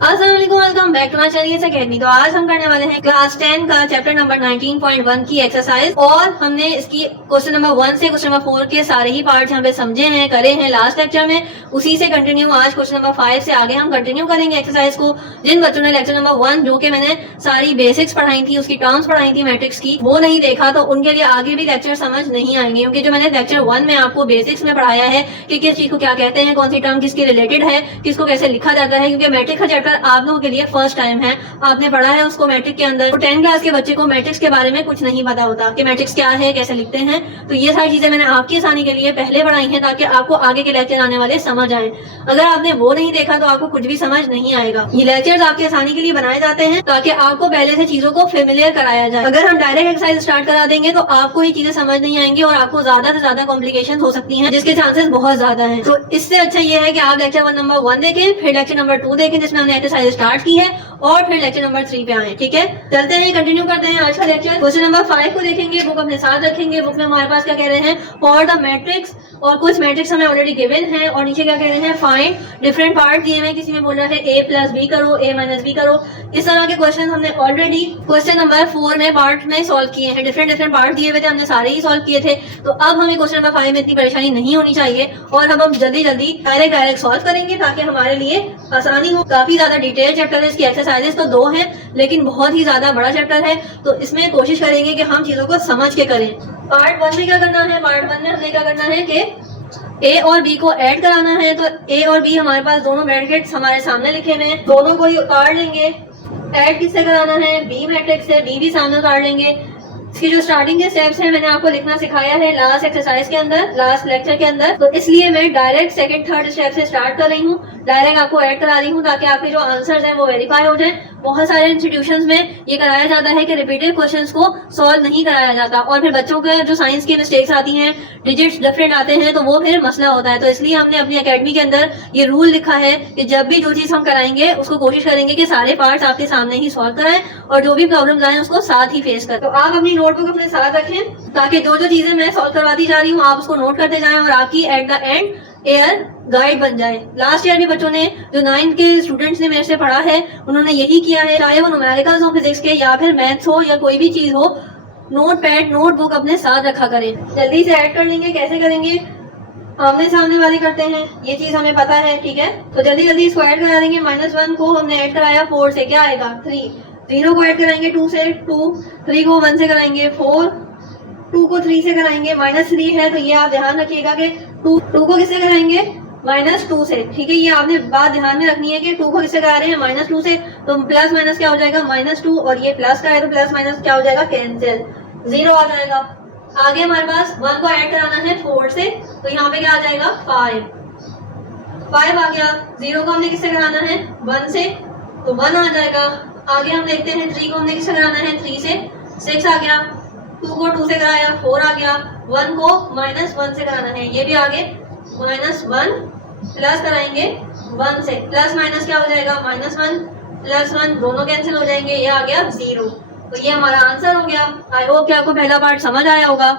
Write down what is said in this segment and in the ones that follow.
अस्सलाम वालेकुम, welcome back to my channel academy. तो आज हम करने वाले हैं क्लास 10 का चैप्टर नंबर 19.1 की एक्सरसाइज, और हमने इसकी क्वेश्चन नंबर 1 से क्वेश्चन नंबर 4 के सारे ही पार्ट्स यहाँ पे समझे हैं, करे हैं लास्ट लेक्चर में। उसी से कंटिन्यू आज क्वेश्चन नंबर 5 से आगे हम कंटिन्यू करेंगे एक्सरसाइज को। जिन बच्चों ने लेक्चर नंबर 1 जो कि मैंने सारी बेसिक्स पढ़ाई थी, उसकी टर्म्स पढ़ाई थी मैट्रिक्स की, वो नहीं देखा तो उनके लिए आगे भी लेक्चर समझ नहीं आएंगे, क्योंकि जो मैंने लेक्चर 1 में आपको बेसिक्स में पढ़ाया है कि किस चीज को क्या कहते हैं, कौन सी टर्म किसके रिलेटेड है, किसको कैसे लिखा जाता है, क्योंकि मैट्रिक का चैप्टर आप लोगों के लिए फर्स्ट टाइम है, आपने पढ़ा है उसको मैट्रिक के अंदर। तो 10 क्लास के बच्चे को मैट्रिक्स के बारे में कुछ नहीं पता होता कि मैट्रिक्स क्या है, कैसे लिखते हैं। तो ये सारी चीजें मैंने आपकी आसानी के लिए पहले पढ़ाई हैं, ताकि आपको आगे के लेक्चर आने वाले समझ आए। अगर आपने वो नहीं देखा तो आपको कुछ भी समझ नहीं आएगा। ये लेक्चर्स आपकी आसानी के लिए बनाए जाते हैं ताकि आपको पहले से चीजों को फेमिलियर कराया जाए। अगर हम डायरेक्ट एक्सरसाइज स्टार्ट करा देंगे तो आपको ये चीजें समझ नहीं आएंगी और आपको ज्यादा से ज्यादा कॉम्प्लिकेशन हो सकती है, जिसके चांसेस बहुत ज्यादा है। तो इससे अच्छा ये है कि आप लेक्चर नंबर 1 देखें, फिर लेक्चर नंबर 2 देखें जिसमें हमने एक्सरसाइज स्टार्ट की है, और फिर लेक्चर नंबर 3 पे आए। ठीक है, चलते हैं, कंटिन्यू करते हैं आज का लेक्चर। क्वेश्चन नंबर 5 को देखेंगे, बुक अपने साथ रखेंगे। बुक में हमारे पास क्या कह रहे हैं, फॉर द मैट्रिक्स, और कुछ मैट्रिक्स हमें ऑलरेडी गिवन है, और नीचे क्या कह रहे हैं, फाइंड डिफरेंट पार्ट दिए हुए। किसी में बोल रहा है a प्लस बी करो, a माइनस बी करो। इस तरह के क्वेश्चन हमने ऑलरेडी क्वेश्चन नंबर 4 में पार्ट में सॉल्व किए हैं। डिफरेंट डिफरेंट पार्ट दिए हुए थे, हमने सारे ही सॉल्व किए थे। तो अब हमें क्वेश्चन नंबर 5 में इतनी परेशानी नहीं होनी चाहिए, और अब हम जल्दी जल्दी डायरेक्ट सॉल्व करेंगे ताकि हमारे लिए आसानी हो। काफी ज्यादा डिटेल चैप्टर है, इसकी एक्सरसाइजेस तो 2 हैं, लेकिन बहुत ही ज्यादा बड़ा चैप्टर है। तो इसमें कोशिश करेंगे कि हम चीजों को समझ के करें। पार्ट 1 में क्या करना है, पार्ट 1 में हमने क्या करना है कि ए और बी को ऐड कराना है। तो ए और बी हमारे पास दोनों ब्रैकेट्स हमारे सामने लिखे हुए हैं, दोनों को ही उतार लेंगे। ऐड किससे कराना है, बी मैट्रिक्स से, बी भी सामने उतार लेंगे। इसकी जो स्टार्टिंग के स्टेप्स हैं मैंने आपको लिखना सिखाया है लास्ट एक्सरसाइज के अंदर, लास्ट लेक्चर के अंदर। तो इसलिए मैं डायरेक्ट सेकंड थर्ड स्टेप से स्टार्ट कर रही हूँ, डायरेक्ट आपको ऐड करा रही हूँ ताकि आपके जो आंसर्स हैं वो वेरीफाई हो जाए। बहुत सारे इंस्टीट्यूशंस में ये कराया जाता है कि रिपीटेड क्वेश्चंस को सॉल्व नहीं कराया जाता, और फिर बच्चों के जो साइंस की मिस्टेक्स आती हैं, डिजिट्स डिफरेंट आते हैं, तो वो फिर मसला होता है। तो इसलिए हमने अपनी एकेडमी के अंदर ये रूल लिखा है कि जब भी जो चीज हम कराएंगे उसको कोशिश करेंगे कि सारे पार्ट्स आपके सामने ही सॉल्व कराएं, और जो भी प्रॉब्लम्स आए उसको साथ ही फेस करें। तो आप अपनी नोटबुक अपने साथ रखें ताकि जो जो चीजें मैं सॉल्व करवाती जा रही हूँ आप उसको नोट करते जाएं, और आपकी at the end air guide बन जाए। लास्ट ईयर भी बच्चों ने, जो 9th के स्टूडेंट्स ने मेरे से पढ़ा है, उन्होंने यही किया है, चाहे वो न्यूमेरिकल्स हो, फिजिक्स के, या फिर मैथ्स हो, या कोई भी चीज हो, नोट पैड नोटबुक अपने साथ रखा करें। जल्दी से ऐड कर लेंगे। कैसे करेंगे, आमने सामने वाले करते हैं, ये चीज हमें पता है। ठीक है, तो जल्दी जल्दी इसको ऐड करा देंगे। -1 को हमने ऐड कराया 4 से, क्या आएगा 3। 0 को ऐड कराएंगे 2 से, 2। 3 को 1 से कराएंगे 4। 2 को 3 से कराएंगे -3 है, तो ये आप ध्यान रखिएगा कि 2 को किससे कराएंगे, -2 से। ठीक है, ये आपने बात ध्यान में रखनी है कि 2 को किससे करा रहे हैं, -2 से। तो प्लस माइनस क्या हो जाएगा, -2, और ये प्लस का है तो प्लस माइनस क्या हो जाएगा, कैंसिल, 0 आ जाएगा। आगे हमारे पास 1 को ऐड कराना है 4 से, तो यहाँ पे क्या आ जाएगा 5 आ गया। 0 को हमने किससे कराना है, 1 से, तो 1 आ जाएगा। आगे हम देखते हैं 3 को हमने किससे कराना है, 3 से, 6 आ गया। 2 को 2 से कराया 4 आ गया। 1 को -1 से कराना है, ये भी आगे -1 प्लस कराएंगे 1 से, प्लस माइनस क्या हो जाएगा, -1 प्लस 1, दोनों कैंसिल हो जाएंगे, ये आ गया 0। तो ये हमारा आंसर हो गया। आई होप कि आपको पहला पार्ट समझ आया होगा।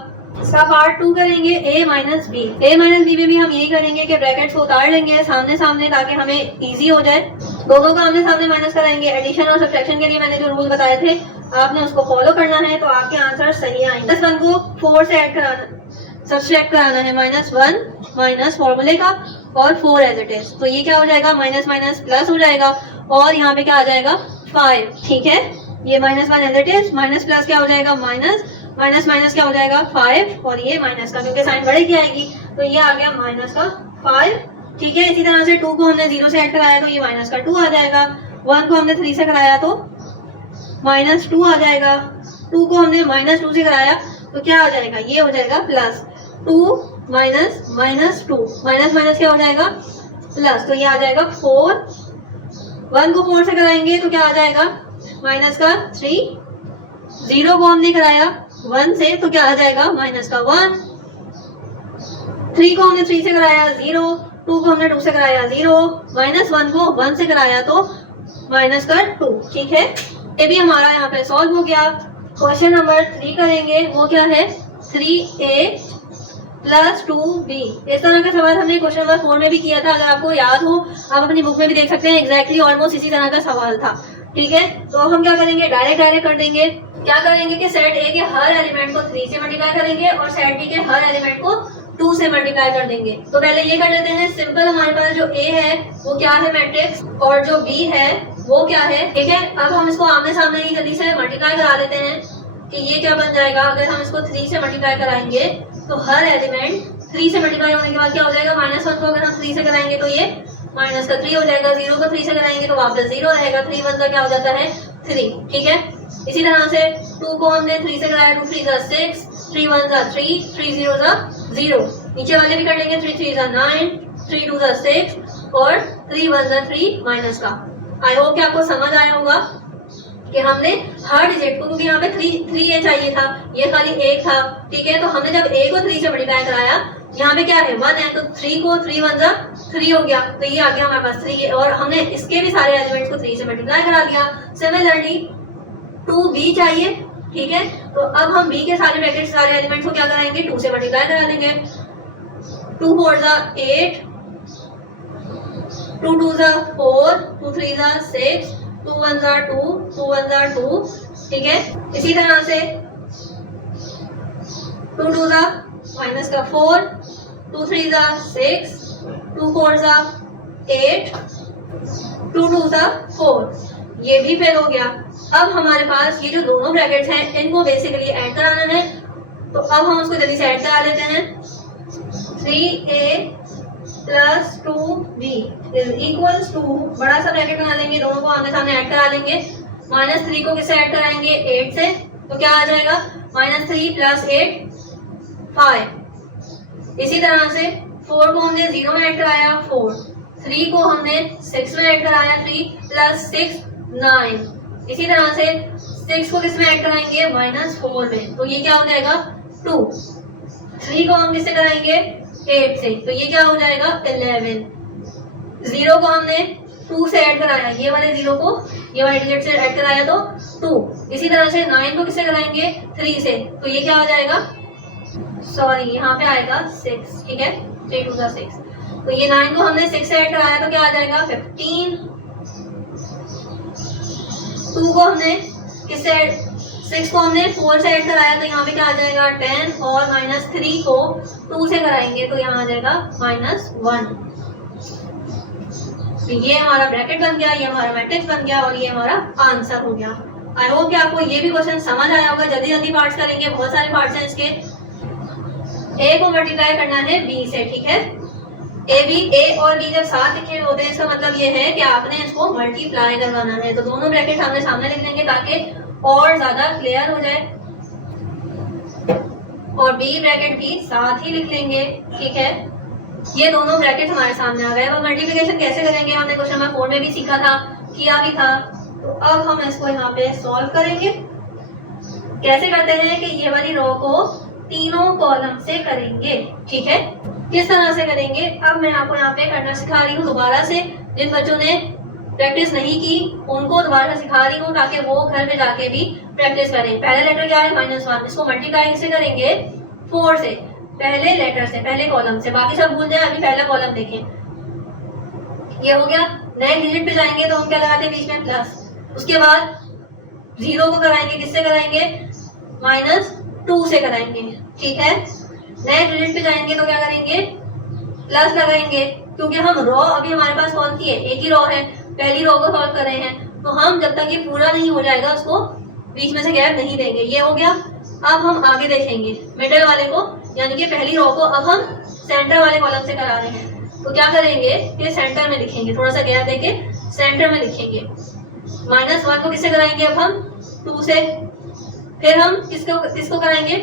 इसका पार्ट 2 करेंगे, a minus B. a minus B में भी हम यही करेंगे कि ब्रैकेट्स को उतार लेंगे सामने सामने ताकि हमें इजी हो जाए। दोनों का आमने सामने माइनस कराएंगे। एडिशन और सब्ट्रैक्शन के लिए मैंने जो रूल बताए थे आपने उसको फॉलो करना है, तो आपके आंसर सही आएंगे। +1 को 4 से ऐड कराना, सब्ट्रैक्ट कराना है, -1 माइनस फॉर्मूले का और 4 एज इट इज। तो ये क्या हो जाएगा, माइनस माइनस प्लस हो जाएगा, और यहाँ पे क्या आ जाएगा 5। ठीक है, ये -1 as it is, minus plus क्या हो जाएगा, माइनस माइनस माइनस क्या हो जाएगा 5, और ये माइनस का, क्योंकि साइन बड़े की आएगी, तो ये आ गया माइनस का 5। ठीक है, इसी तरह से 2 को हमने 0 से ऐड कराया तो ये माइनस का 2 आ जाएगा। 1 को हमने 3 से कराया तो -2 आ जाएगा। 2 को हमने -2 से कराया तो क्या आ जाएगा, ये हो जाएगा +2 माइनस -2, माइनस माइनस क्या हो जाएगा प्लस, तो ये आ जाएगा 4। 1 को 4 से कराएंगे तो क्या आ जाएगा, माइनस का 3। 0 को हमने कराया 1 से तो क्या आ जाएगा, माइनस का 1। 3 को हमने 3 से कराया 0। 2 को हमने 2 से कराया 0। -1 को 1 से कराया तो माइनस का 2। ठीक है, ये भी हमारा यहाँ पे सॉल्व हो गया। क्वेश्चन नंबर 3 करेंगे, वो क्या है, 3a प्लस 2b। इस तरह का सवाल हमने क्वेश्चन नंबर 4 में भी किया था, अगर आपको याद हो आप अपनी बुक में भी देख सकते हैं। एग्जैक्टली ऑलमोस्ट इसी तरह का सवाल था, ठीक है। तो हम क्या करेंगे, डायरेक्ट कर देंगे। क्या करेंगे कि सेट ए के हर एलिमेंट को 3 से मल्टीप्लाई करेंगे और सेट बी के हर एलिमेंट को 2 से मल्टीप्लाई कर देंगे। तो पहले ये कर लेते हैं। सिंपल हमारे पास जो ए है वो क्या है, मैट्रिक्स, और जो बी है वो क्या है, ठीक है। अब हम इसको आमने सामने ही जल्दी से मल्टीप्लाई करा देते हैं कि ये क्या बन जाएगा। अगर हम इसको 3 से मल्टीप्लाई कराएंगे तो हर एलिमेंट 3 से मल्टीप्लाई होने के बाद क्या हो जाएगा, -1 को अगर हम 3 से कराएंगे तो ये माइनस का 3 हो जाएगा। 0 को 3 से कराएंगे तो वापस 0 रहेगा। 3 1 का क्या हो जाता है 3, ठीक है। इसी तरह से 2 को हमने 3 से कराया, 2 3 6, 3 1 3, 3 0 0। नीचे वाले भी कर लेंगे, 3 3 9, 3 2 6 और 3 1 3 माइनस का। आई होप कि आपको समझ आया होगा कि हमने हर डिजिट को, क्योंकि यहाँ पे 3a चाहिए था, ये खाली 1 था, ठीक है। तो हमने जब a को 3 से मल्टीप्लाई कराया, यहाँ पे क्या है 1 है, तो 3 को 3 1 3 हो गया, तो ये आ गया हमारे पास 3, और हमने इसके भी सारे एलिमेंट्स को 3 से मल्टीप्लाई करा दिया। सिमिलरली 2b चाहिए, ठीक है। तो अब हम b के सारे ब्रैकेट सारे एलिमेंट्स को क्या कराएंगे, 2 से मल्टीप्लाई करा देंगे। 2 4 8, 2 2 4, 2 3 6, 2 1 2, 2 1 2, ठीक है। इसी तरह से 2 2 माइनस का 4, 2 3 6, 2 4 8, 2 2 4, ये भी फेल हो गया। अब हमारे पास ये जो दोनों ब्रैकेट्स हैं इनको बेसिकली ऐड कराना है, तो अब हम उसको जल्दी से ऐड करा लेते हैं। 3a plus 2b is equals to, बड़ा सा ब्रैकेट बना लेंगे, दोनों को आमने सामने ऐड करा लेंगे। -3 को किससे ऐड कराएंगे, 8 से, तो क्या आ जाएगा -3 प्लस 8 5। इसी तरह से 4 को हमने 0 में ऐड कराया 4, 3 को हमने 6 में ऐड कराया 3 प्लस 6 9। इसी तरह से 6 को किस में ऐड कराएंगे, -4 में, तो ये क्या हो जाएगा 2। 3 को हम किससे कराएंगे 8 से, तो ये क्या हो जाएगा 11। 0 को हमने 2 से ऐड कराया, ये वाले 0 को ये वाले डिजिट से ऐड कराया तो 2। इसी तरह से 9 को किससे कराएंगे 3 से, तो ये क्या हो जाएगा, सॉरी यहाँ पे आएगा 6, ठीक है, 3 2 6। तो ये 9 को हमने 6 से ऐड कराया तो क्या आ जाएगा 15। 2 को हमने किससे ऐड, 6 को हमने 4 से ऐड कराया तो यहाँ पे क्या आ जाएगा 10, और -3 को 2 से कराएंगे तो यहाँ आ जाएगा -1। तो ये हमारा ब्रैकेट बन गया, ये हमारा मैट्रिक्स बन गया, और ये हमारा आंसर हो गया। आई होप कि आपको ये भी क्वेश्चन समझ आया होगा। जल्दी जल्दी पार्ट्स करेंगे, बहुत सारे पार्ट्स हैं इसके। a को मल्टीप्लाई करना है b से, ठीक है। a और b जब साथ लिखे होते हैं इसका मतलब ये है कि आपने इसको मल्टीप्लाई करवाना है, तो दोनों ब्रैकेट हमने सामने लिख देंगे ताकि और ज्यादा क्लियर हो जाए, और b ब्रैकेट भी साथ ही लिख लेंगे, ठीक है। ये दोनों ब्रैकेट हमारे सामने आ गए। अब मल्टीप्लिकेशन कैसे करेंगे हमने क्वेश्चन नंबर 4 में भी सीखा था, किया भी था, तो अब हम इसको यहाँ पे सॉल्व करेंगे। कैसे करते हैं कि ये वाली रो को तीनों कॉलम से करेंगे, ठीक है। किस तरह से करेंगे अब मैं आपको यहाँ पे करना सिखा रही हूँ दोबारा से। जिन बच्चों ने प्रैक्टिस नहीं की उनको दोबारा सिखा रही हूँ ताकि वो घर में जाके भी प्रैक्टिस करें। पहले लेटर क्या है -1, इसको मल्टीप्लाई से करेंगे 4 से, पहले लेटर से, पहले कॉलम से, बाकी सब भूल जाए, अभी पहला कॉलम देखें। ये हो गया। नेक्स्ट डिजिट पे जाएंगे तो हम क्या लगाते हैं बीच में प्लस, उसके बाद 0 को कराएंगे, किससे कराएंगे -2 से कराएंगे, ठीक है। नेक्स्ट डिजिट पे जाएंगे तो क्या करेंगे प्लस लगाएंगे, क्योंकि हम रो अभी हमारे पास कौन सी है, एक ही रो है, पहली रो को सॉल्व कर रहे हैं, तो हम जब तक ये पूरा नहीं हो जाएगा उसको बीच में से गैप नहीं देंगे। ये हो गया। अब हम आगे देखेंगे मिडिल वाले को, यानी कि पहली रो को अब हम सेंटर वाले कॉलम से करा रहे हैं, तो क्या करेंगे कि सेंटर में लिखेंगे, थोड़ा सा गैप देके सेंटर में लिखेंगे। -1 को किससे कराएंगे अब हम 2 से, फिर हम किसको कराएंगे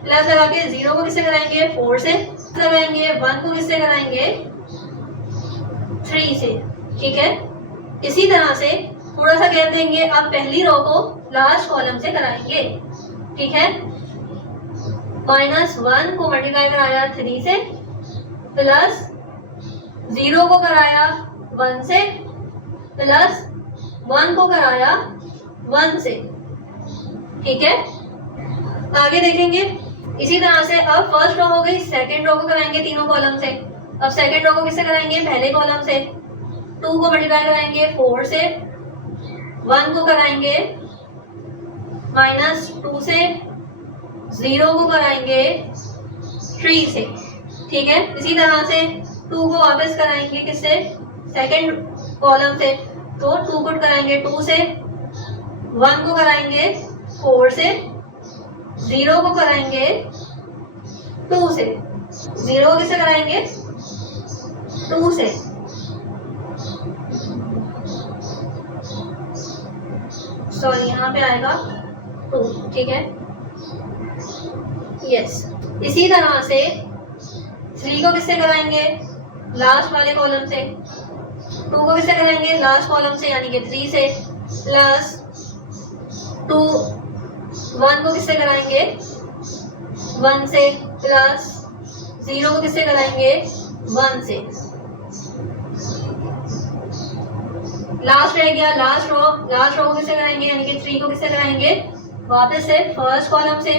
प्लस लगा के, 0 को किससे कराएंगे 4 से लगाएंगे, 1 को किससे कराएंगे 3 से, ठीक है। इसी तरह से थोड़ा सा गैप देंगे, अब पहली रो को लास्ट कॉलम से कराएंगे, ठीक है। -1 को मल्टीप्लाई कराया 3 से, प्लस 0 को कराया 1 से, प्लस 1 को कराया 1 से, ठीक है। आगे देखेंगे इसी तरह से अब फर्स्ट रो हो गई, सेकंड रो को कराएंगे तीनों कॉलम से। अब सेकंड रो को किससे कराएंगे, पहले कॉलम से। 2 को मल्टीप्लाई कराएंगे 4 से, 1 को कराएंगे -2 से, 0 को कराएंगे 3 से। ठीक है, इसी तरह से 2 को वापस कराएंगे किससे, सेकंड कॉलम से। तो 2 को कराएंगे 2 से, 1 को कराएंगे 4 से, 0 को कराएंगे 2 से। 0 को किससे कराएंगे, 2 से। सॉरी, यहाँ पे आएगा 2। ठीक है, यस। इसी तरह से 3 को किससे कराएंगे, लास्ट वाले कॉलम से। 2 को किससे कराएंगे, लास्ट कॉलम से यानी कि 3 से, प्लस 2। 1 को किससे कराएंगे, 1 से, प्लस 0 को किससे कराएंगे, 1 से। लास्ट रह गया लास्ट रो को किससे कराएंगे यानी कि 3 को किससे कराएंगे, वापस से फर्स्ट कॉलम से।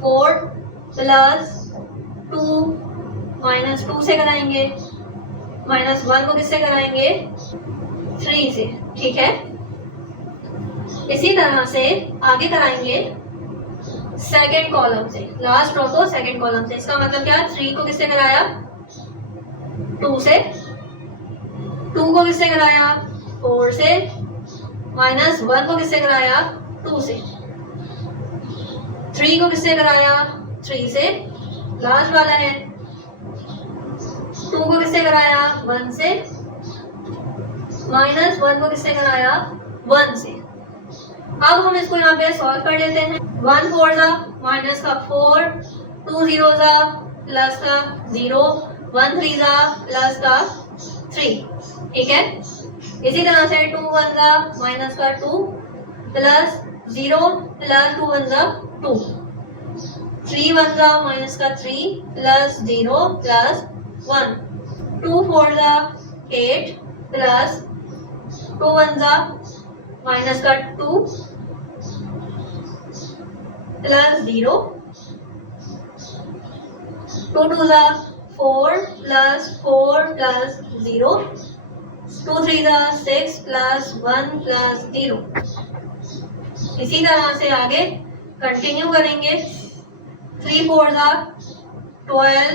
4 प्लस 2 -2 से कराएंगे, -1 को किससे कराएंगे, 3 से। ठीक है, इसी तरह से आगे कराएंगे सेकंड कॉलम से, लास्ट रो को सेकंड कॉलम से। इसका मतलब क्या, 3 को किससे कराया, 2 से। 2 को किससे कराया, 4 से, -1 को किससे कराया, 2 से। 3 को किससे कराया, 3 से, लास्ट वाला है। 2 को किससे कराया, 1 से, -1 को किससे कराया, 1 से। अब हम इसको यहाँ पे सॉल्व कर लेते हैं। 1 4 जा माइनस का 4, 2 0 जा प्लस का 0, 1 3 जा प्लस का 3। ठीक है, इसी तरह से 2 1 जा माइनस का 2 प्लस 0 प्लस 2 1 जा 2, 3 1 जा माइनस का 3 प्लस 0 प्लस 1, 2 4 जा 8 प्लस 2 1 जा माइनस का 2 प्लस 0, 2 2 जा 4 प्लस 4 प्लस 0, 2 3 जा 6 प्लस 1 प्लस 0। इसी तरह से आगे कंटिन्यू करेंगे। 3 4 जा 12,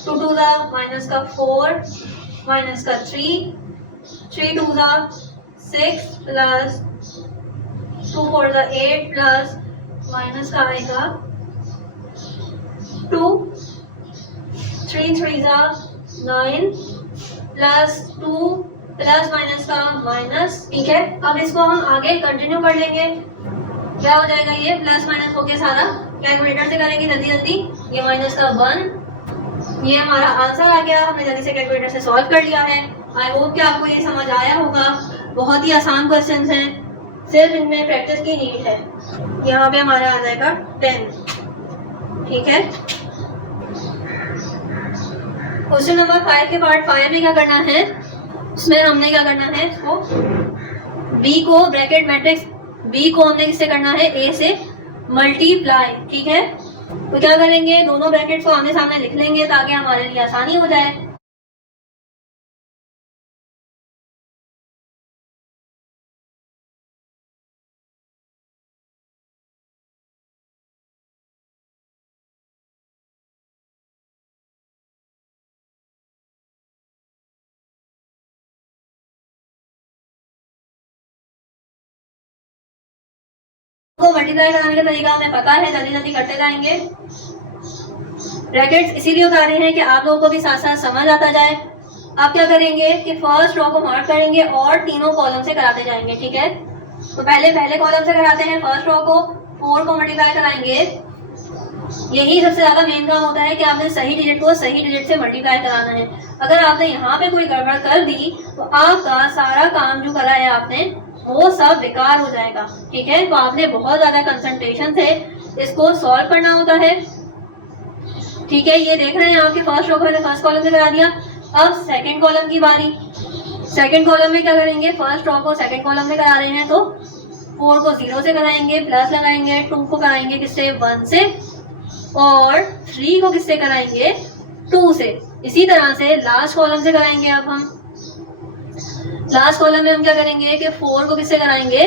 2 2 जा माइनस का 4 माइनस का 3, 3 2 जा 6 प्लस 2 4 जा 8 प्लस माइनस का आएगा 2, 3 3 जा 9 प्लस 2 प्लस माइनस का माइनस। ठीक है, अब इसको हम आगे कंटिन्यू कर लेंगे। क्या हो जाएगा, ये प्लस माइनस होके सारा कैलकुलेटर से करेंगे जल्दी जल्दी। ये माइनस का 1, ये हमारा आंसर आ गया। हमने जल्दी से कैलकुलेटर से सॉल्व कर लिया है। आई होप कि आपको ये समझ आया होगा। बहुत ही आसान क्वेश्चंस हैं, सिर्फ इनमें प्रैक्टिस की नीड है। यहाँ पे हमारा आ जाएगा 10। ठीक है, क्वेश्चन नंबर 5 के पार्ट 5 में क्या करना है, उसमें हमने क्या करना है, इसको b को ब्रैकेट मैट्रिक्स b को हमने किससे करना है, a से मल्टीप्लाई। ठीक है, तो क्या करेंगे, दोनों ब्रैकेट्स को आमने सामने लिख लेंगे ताकि हमारे लिए आसानी हो जाए। को मल्टीप्लाई कराने का तरीका हमें पता है, जल्दी जल्दी करते जाएंगे। ब्रैकेट्स इसीलिए उतारे हैं कि आप लोगों को भी साथ साथ समझ आता जाए। आप क्या करेंगे कि फर्स्ट रो को मार्क करेंगे और तीनों कॉलम से कराते जाएंगे। ठीक है, तो पहले कॉलम से कराते हैं फर्स्ट रो को, 4 को मल्टीप्लाई कराएंगे। यही सबसे ज्यादा मेन काम होता है कि आपने सही डिजिट को सही डिजिट से मल्टीप्लाई कराना है। अगर आपने यहाँ पे कोई गड़बड़ कर दी तो आपका सारा काम जो करा है आपने वो सब बेकार हो जाएगा। ठीक है, तो आपने बहुत ज्यादा कंसंट्रेशन से इसको सॉल्व करना होता है। ठीक है, ये देख रहे हैं आपके फर्स्ट रो को मैंने फर्स्ट कॉलम से करा दिया। अब सेकंड कॉलम की बारी। सेकंड कॉलम में क्या करेंगे, फर्स्ट रो को सेकंड कॉलम में करा रहे हैं तो 4 को 0 से कराएंगे, प्लस लगाएंगे, 2 को कराएंगे किससे 1 से, और 3 को किससे कराएंगे 2 से। इसी तरह से लास्ट कॉलम से कराएंगे। अब हम लास्ट कॉलम में हम क्या करेंगे कि 4 को किससे कराएंगे,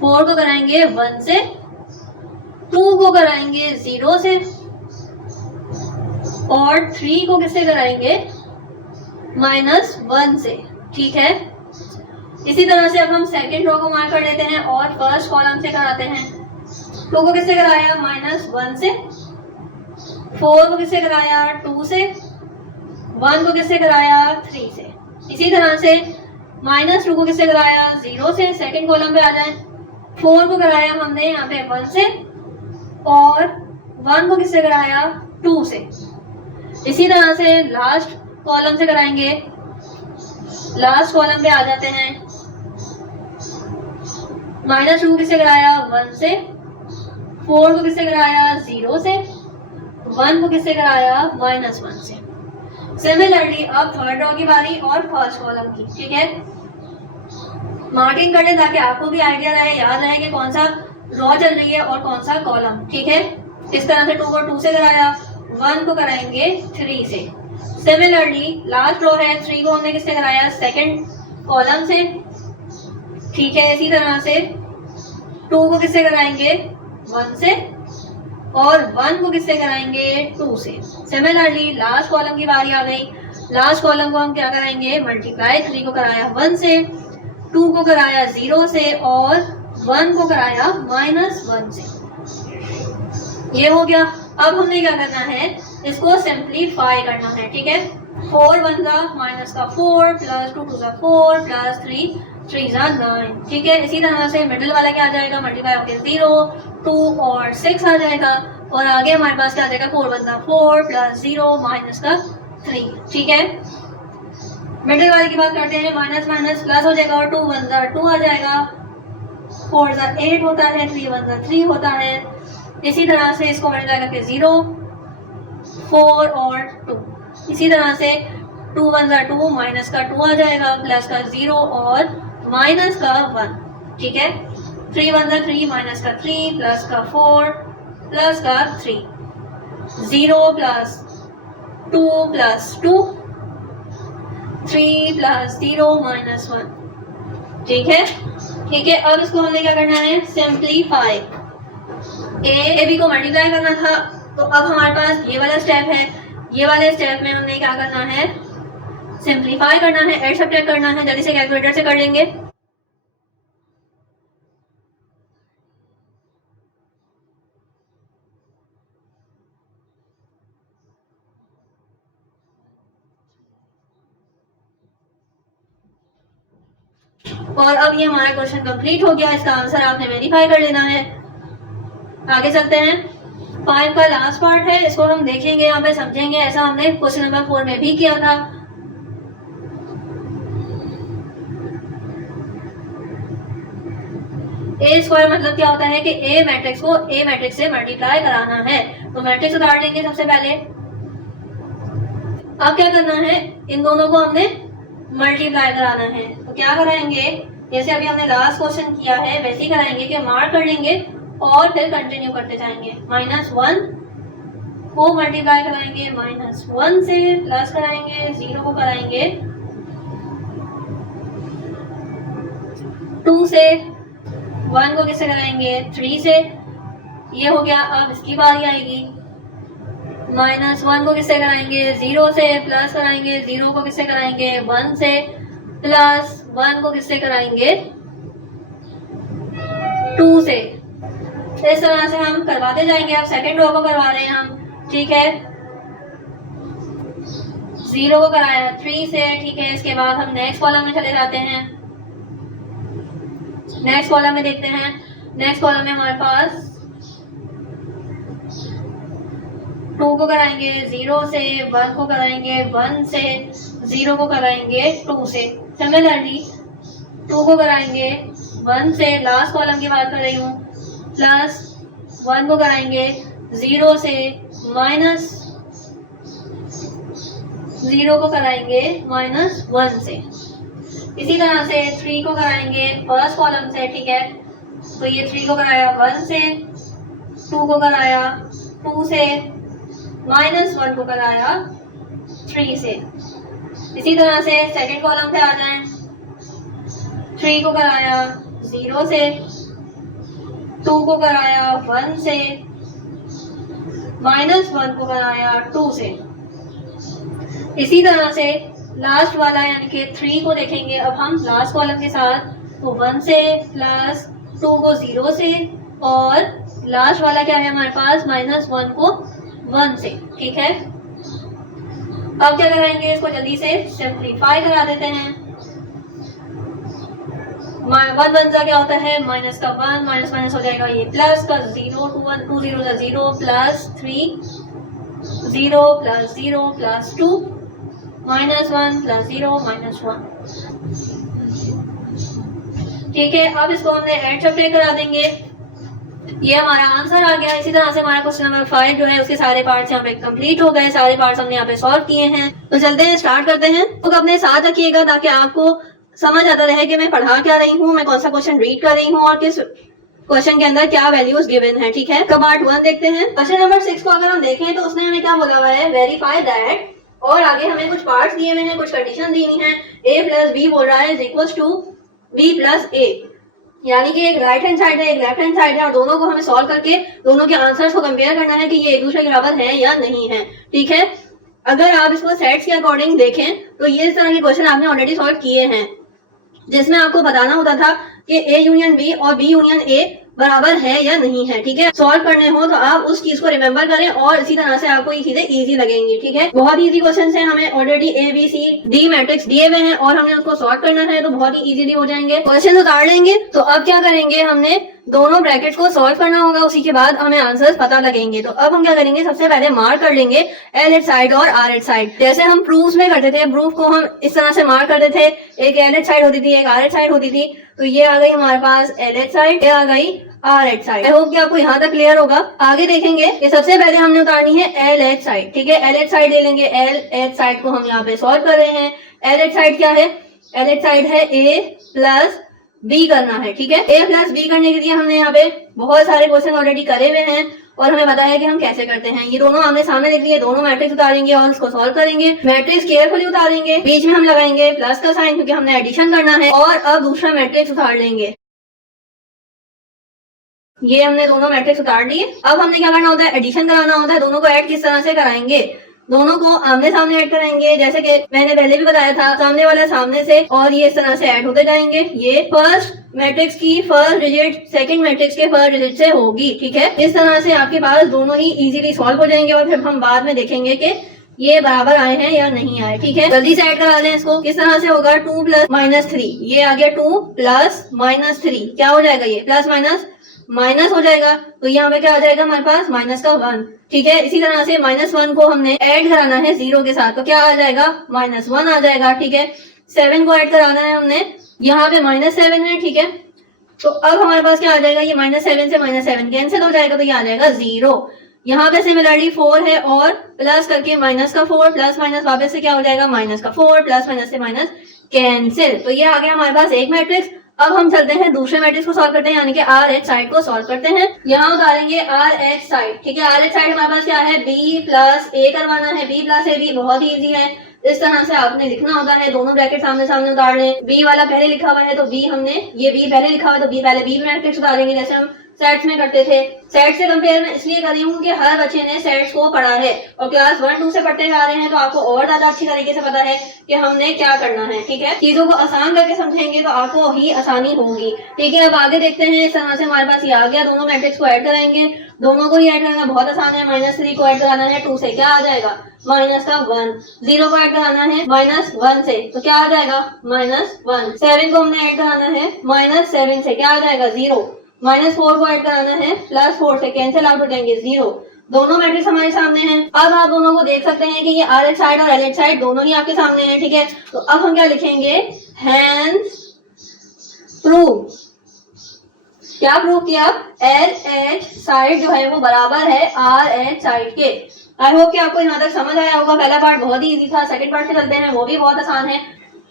4 को कराएंगे 1 से, 2 को कराएंगे 0 से, और 3 को किससे कराएंगे -1 से। ठीक है, इसी तरह से अब हम सेकंड रो को मार्क कर लेते हैं और फर्स्ट कॉलम से कराते हैं। 2 को किससे कराया -1 से, 4 को किससे कराया 2 से, 1 को किससे कराया 3 से। इसी तरह से -2 को किससे कराया 0 से। सेकंड कॉलम पे आ जाए, 4 को कराया हमने यहाँ पे 1 से, और 1 को किससे कराया 2 से। इसी तरह से लास्ट कॉलम से कराएंगे। लास्ट कॉलम पे आ जाते हैं, -2 किससे कराया 1 से, 4 को किससे कराया 0 से, 1 को किससे कराया -1 से। सिमिलरली अब थर्ड रो की बारी और फर्स्ट कॉलम की। ठीक है, मार्किंग कर लें ताकि आपको भी आइडिया रहे, याद रहे कि कौन सा रो चल रही है और कौन सा कॉलम। ठीक है, इस तरह से 2 को 2 से कराया, 1 को कराएंगे 3 से। सिमिलरली लास्ट रो है, 3 को हमने किससे कराया सेकंड कॉलम से। ठीक है, इसी तरह से 2 को किससे कराएंगे 1 से, और 1 को किससे कराएंगे 2 से। सिमिलरली लास्ट कॉलम की बारी आ गई। लास्ट कॉलम को हम क्या कराएंगे मल्टीप्लाई। 3 को कराया 1 से, 2 को कराया 0 से, और 1 को कराया -1 से। ये हो गया। अब हमने क्या करना है, इसको सिंप्लीफाई करना है। ठीक है, 4 1 का -4 प्लस 2 2 4 प्लस 3 3 9। ठीक है, इसी तरह से मिडिल वाला क्या आ जाएगा मल्टीप्लाई होकर 0 2 और 6 आ जाएगा, और आगे हमारे पास क्या आ जाएगा 4 1 4 प्लस 0 -3। ठीक है, मिडिल वाले की बात करते हैं, माइनस माइनस प्लस हो जाएगा, और 2 1 2 आ जाएगा, 4 8 होता है, 3 1 3 होता है। इसी तरह से इसको मल्टीप्लाई करके 0 4 और 2। इसी तरह से 2 1 2 माइनस का 2 आ जाएगा, प्लस का 0 और माइनस का 1। ठीक है, 3 1 3 माइनस का 3 प्लस का 4 प्लस का 3, 0 प्लस 2 प्लस 2, 3 प्लस 0 -1। ठीक है, ठीक है। अब इसको हमने क्या करना है सिंप्लीफाई। ए बी को मल्टीप्लाई करना था, तो अब हमारे पास ये वाला स्टेप है। ये वाले स्टेप में हमने क्या करना है सिंप्लीफाई करना है, ऐड सब्ट्रैक्ट करना है। जल्दी से कैलकुलेटर से कर लेंगे। और अब ये हमारा क्वेश्चन कंप्लीट हो गया। इसका आंसर आपने वेरीफाई कर लेना है। आगे चलते हैं। 5 का लास्ट पार्ट है, इसको हम देखेंगे, यहाँ पे समझेंगे। ऐसा हमने क्वेश्चन नंबर 4 में भी किया था। ए स्क्वायर मतलब क्या होता है कि ए मैट्रिक्स को ए मैट्रिक्स से मल्टीप्लाई कराना है। तो मैट्रिक्स उतार लेंगे सबसे पहले। अब क्या करना है, इन दोनों को हमने मल्टीप्लाई कराना है। तो क्या कराएंगे, जैसे अभी हमने लास्ट क्वेश्चन किया है वैसे ही कराएंगे कि मार्क कर लेंगे और फिर कंटिन्यू करते जाएंगे। -1 को मल्टीप्लाई कराएंगे -1 से, प्लस कराएंगे 0 को कराएंगे 2 से, 1 को किससे कराएंगे 3 से। ये हो गया। अब इसकी बारी आएगी। -1 को किससे कराएंगे 0 से, प्लस कराएंगे 0 को किससे कराएंगे 1 से, प्लस 1 को किससे कराएंगे 2 से। इस तरह से हम करवाते जाएंगे। अब सेकंड रो को करवा रहे हैं हम। ठीक है, 0 को कराया 3 से। ठीक है, इसके बाद हम नेक्स्ट कॉलम में चले जाते हैं। नेक्स्ट कॉलम में देखते हैं। नेक्स्ट कॉलम में हमारे पास 2 को कराएंगे 0 से, 1 को कराएंगे 1 से, 0 को कराएंगे 2 से। सिमिलरली 2 को कराएंगे 1 से, लास्ट कॉलम की बात कर रही हूँ, प्लस 1 को कराएंगे 0 से, माइनस 0 को कराएंगे -1 से। इसी तरह से 3 को कराएंगे फर्स्ट कॉलम से, ठीक है। तो ये 3 को कराया 1 से, 2 को कराया 2 से, -1 को कराया 3 से। इसी तरह से सेकंड कॉलम पे आ जाएं, 3 को कराया 0 से, 2 को कराया 1 से, -1 को कराया 2 से। इसी तरह से लास्ट वाला यानी कि 3 को देखेंगे अब हम लास्ट कॉलम के साथ, तो 1 से प्लस 2 को 0 से, और लास्ट वाला क्या है हमारे पास, -1 को 1 से, ठीक है। अब क्या कराएंगे, इसको जल्दी से सिंप्लीफाई करा देते हैं। 1 1 का क्या होता है, माइनस का 1, माइनस माइनस हो जाएगा ये प्लस का 0, 2 1 2 0 0 प्लस 3 0 प्लस 0 प्लस 2 -1 प्लस 0 -1, ठीक है। अब इसको हमने ऐड सब्ट्रैक्ट करा देंगे, ये हमारा आंसर आ गया। इसी तरह से हमारा क्वेश्चन नंबर 5 जो है उसके सारे पार्ट्स यहाँ पे कंप्लीट हो गए, सारे पार्ट्स हमने यहाँ पे सॉल्व किए हैं। तो चलते हैं, स्टार्ट करते हैं। तो अपने साथ रखिएगा ताकि आपको समझ आता रहे कि मैं पढ़ा क्या रही हूँ, मैं कौन सा क्वेश्चन रीड कर रही हूँ और किस क्वेश्चन के अंदर क्या वैल्यूज गिवन है, ठीक है। तो पार्ट 1 देखते हैं। क्वेश्चन नंबर 6 को अगर हम देखें तो उसने हमें क्या बोला हुआ है, वेरीफाई दैट, और आगे हमें कुछ पार्ट्स दिए हुए हैं, कुछ कंडीशन दी हुई है। a प्लस बी बोल रहा है is equal to b plus a, यानी कि एक राइट हैंड साइड है एक लेफ्ट हैंड साइड है, और दोनों को हमें सॉल्व करके दोनों के आंसर्स को कंपेयर करना है कि ये एक दूसरे के बराबर है या नहीं है, ठीक है। अगर आप इसको सेट्स के अकॉर्डिंग देखें तो ये इस तरह के क्वेश्चन आपने ऑलरेडी सॉल्व किए हैं, जिसमें आपको बताना होता था कि A यूनियन B और B यूनियन A बराबर है या नहीं है, ठीक है। सॉल्व करने हो तो आप उस चीज को रिमेंबर करें और इसी तरह से आपको ये चीजें इजी लगेंगी, ठीक है। बहुत इजी क्वेश्चन है, हमें already A B C D matrix दिए हुए हैं और हमने उसको सॉल्व करना है, तो बहुत ही इजीली हो जाएंगे। क्वेश्चन उतार लेंगे तो अब क्या करेंगे, हमने दोनों ब्रैकेट को सॉल्व करना होगा, उसी के बाद हमें आंसर्स पता लगेंगे। तो अब हम क्या करेंगे, सबसे पहले मार्क कर लेंगे एल एच साइड और आर एच साइड, जैसे हम प्रूफ्स में करते थे। प्रूफ को हम इस तरह से मार्क करते थे, एक एल एच साइड होती थी एक आर एच साइड होती थी। तो ये आ गई हमारे पास एल एच साइड, ये आ गई R H side. I hope कि आपको यहाँ तक क्लियर होगा। आगे देखेंगे कि सबसे पहले हमने उतारनी है एल एच साइड, ठीक है। एल एच साइड ले लेंगे, एल एच साइड को हम यहाँ पे सॉल्व कर रहे हैं। एल एच साइड क्या है, एल एच साइड है a प्लस बी करना है, ठीक है। a प्लस बी करने के लिए हमने यहाँ पे बहुत सारे क्वेश्चन ऑलरेडी करे हुए हैं और हमें पता है कि हम कैसे करते हैं। ये दोनों हमने सामने लिख लिए, दोनों मैट्रिक्स उतारेंगे और उसको सॉल्व करेंगे। मैट्रिक्स केयरफुली उतारेंगे, बीच में हम लगाएंगे प्लस का साइन क्योंकि हमने एडिशन करना है, और अब दूसरा मैट्रिक्स उतार लेंगे। ये हमने दोनों मैट्रिक्स उतार लिए। अब हमने क्या करना होता है, एडिशन कराना होता है। दोनों को ऐड किस तरह से कराएंगे, दोनों को आमने सामने ऐड कराएंगे, जैसे कि मैंने पहले भी बताया था, सामने वाला सामने से, और ये इस तरह से ऐड होते जाएंगे। ये फर्स्ट मैट्रिक्स की फर्स्ट डिजिट सेकंड मैट्रिक्स के फर्स्ट डिजिट से होगी, ठीक है। इस तरह से आपके पास दोनों ही इजीली सॉल्व हो जाएंगे और फिर हम बाद में देखेंगे कि ये बराबर आए हैं या नहीं आए, ठीक है। जल्दी से ऐड करा लें इसको। किस तरह से होगा, 2 प्लस -3, ये आ गया 2 प्लस -3, क्या हो जाएगा, ये प्लस माइनस माइनस हो जाएगा। तो यहाँ पे क्या आ जाएगा हमारे पास, माइनस का 1, ठीक है। इसी तरह से -1 को हमने ऐड कराना है 0 के साथ, तो क्या आ जाएगा, -1 आ जाएगा, ठीक है। 7 को ऐड कराना है हमने, यहाँ पे -7 है, ठीक है। तो अब हमारे पास क्या आ जाएगा, ये -7 से -7 कैंसिल हो जाएगा, तो ये आ जाएगा 0। यहाँ पे सिमिलरली 4 है और प्लस करके माइनस का 4 प्लस माइनस वापस से क्या हो जाएगा, माइनस का 4 प्लस माइनस से माइनस कैंसिल। तो ये आ गया हमारे पास एक मैट्रिक्स। अब हम चलते हैं दूसरे मैट्रिक्स को सॉल्व करते हैं, यानी कि आर एच साइड को सॉल्व करते हैं। यहाँ उतारेंगे आर एच साइड, ठीक है। आर एच साइड हमारे पास क्या है, बी प्लस ए करवाना है। बी प्लस ए भी बहुत ही इजी है, इस तरह से आपने लिखना होता है। दोनों ब्रैकेट सामने सामने उतार लें। बी वाला पहले लिखा हुआ है तो बी हमने, ये बी पहले लिखा हुआ है तो बी पहले बी मैट्रिक्स उतारेंगे, जैसे हम सेट्स में करते थे। सेट से कंपेयर में इसलिए कर रही हूँ कि हर बच्चे ने सेट्स को पढ़ा है और क्लास 1-2 से पढ़ते आ रहे हैं, तो आपको और ज्यादा अच्छी तरीके से पता है कि हमने क्या करना है, ठीक है। चीजों को आसान करके समझेंगे तो आपको ही आसानी होगी, ठीक है। अब आगे देखते हैं। इस तरह से हमारे पास ये आ गया, दोनों मैट्रिक्स को ऐड कराएंगे। दोनों को ही ऐड करना बहुत आसान है। -3 को ऐड कराना है 2 से, क्या आ जाएगा, -1। 0 को ऐड कराना है -1 से, तो क्या आ जाएगा, -1। 7 को हमने ऐड कराना है -7 से, क्या आ जाएगा, 0। -4 को ऐड कराना है +4 से, कैंसिल आउट हो जाएंगे, 0। दोनों मैट्रिक्स हमारे सामने हैं। अब आप दोनों को देख सकते हैं कि ये आर एच साइड और एल एच साइड दोनों ही आपके सामने हैं, ठीक है। तो अब हम क्या लिखेंगे, हैंस प्रूव। क्या प्रूव किया, एल एच साइड जो है वो बराबर है आर एच साइड के। आई होप कि आपको यहाँ तक समझ आया होगा। पहला पार्ट बहुत ही इजी था, सेकंड पार्ट से चलते हैं, वो भी बहुत आसान है।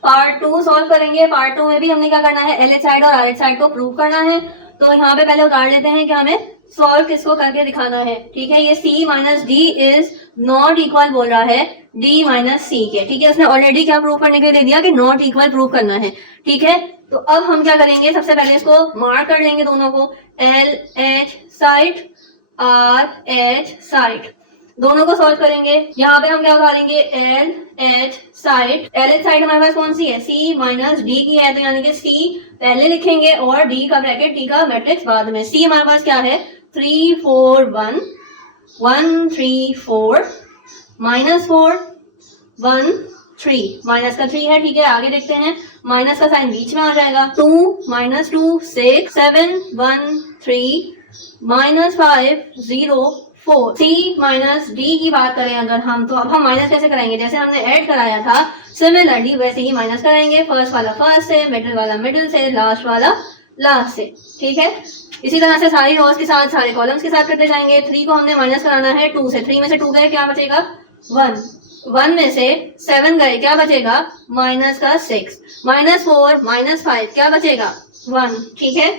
पार्ट 2 सॉल्व करेंगे। पार्ट 2 में भी हमने क्या करना है, LH साइड और RH साइड को प्रूव करना है। तो यहाँ पे पहले उतार लेते हैं कि हमें सॉल्व किसको करके दिखाना है। ठीक है, ये C minus D is not equal बोल रहा है D माइनस C के। ठीक है, उसने ऑलरेडी क्या प्रूव करने के लिए दे दिया कि नॉट इक्वल प्रूव करना है। ठीक है, तो अब हम क्या करेंगे, सबसे पहले इसको मार्क कर लेंगे दोनों को, LH साइड RH साइड, दोनों को सॉल्व करेंगे। यहाँ पे हम क्या उतारेंगे, LH साइड। LH साइड हमारे पास कौन सी है, C माइनस D की है, तो यानी कि C पहले लिखेंगे और D का ब्रैकेट, D का मैट्रिक्स बाद में। C हमारे पास क्या है, 3 4 1 1 3 4 माइनस 4 1 3, माइनस का 3 है। ठीक है, आगे देखते हैं, माइनस का साइन बीच में आ जाएगा, 2 minus 2 6 7 1 3 minus 5 0 4। C minus D की बात करें अगर हम, तो अब हम माइनस कैसे कराएंगे, जैसे हमने ऐड कराया था सिमिलरली वैसे ही माइनस कराएंगे। फर्स्ट वाला फर्स्ट से, मिडिल वाला मिडिल से, लास्ट वाला लास्ट से। ठीक है, इसी तरह से सारी रोज के साथ, सारे कॉलम्स के साथ करते जाएंगे। 3 को हमने माइनस कराना है 2 से, 3 में से 2 गए, क्या बचेगा 1, 1 में से 7 गए, क्या बचेगा माइनस का 6, माइनस 4 माइनस 5, क्या बचेगा 1। ठीक है,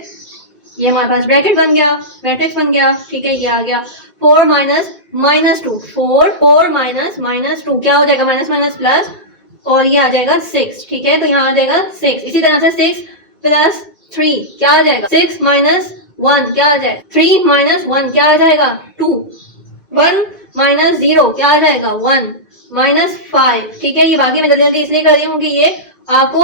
ये हमारे पास ब्रैकेट बन गया, मैट्रिक्स बन गया। ठीक है, ये आ गया 4 माइनस माइनस 2, 4 माइनस माइनस 2, क्या हो जाएगा माइनस माइनस प्लस, और ये आ जाएगा 6। ठीक है, तो यहाँ आ जाएगा 6। इसी तरह से 6 प्लस 3 क्या आ जाएगा, 6 माइनस 1 क्या आ जाएगा, 3 माइनस 1 क्या आ जाएगा 2, 1 माइनस 0 क्या आ जाएगा 1 माइनस 5। ठीक है, ये बाकी मैं जल्दी जल्दी इसलिए कर रही हूँ कि ये आपको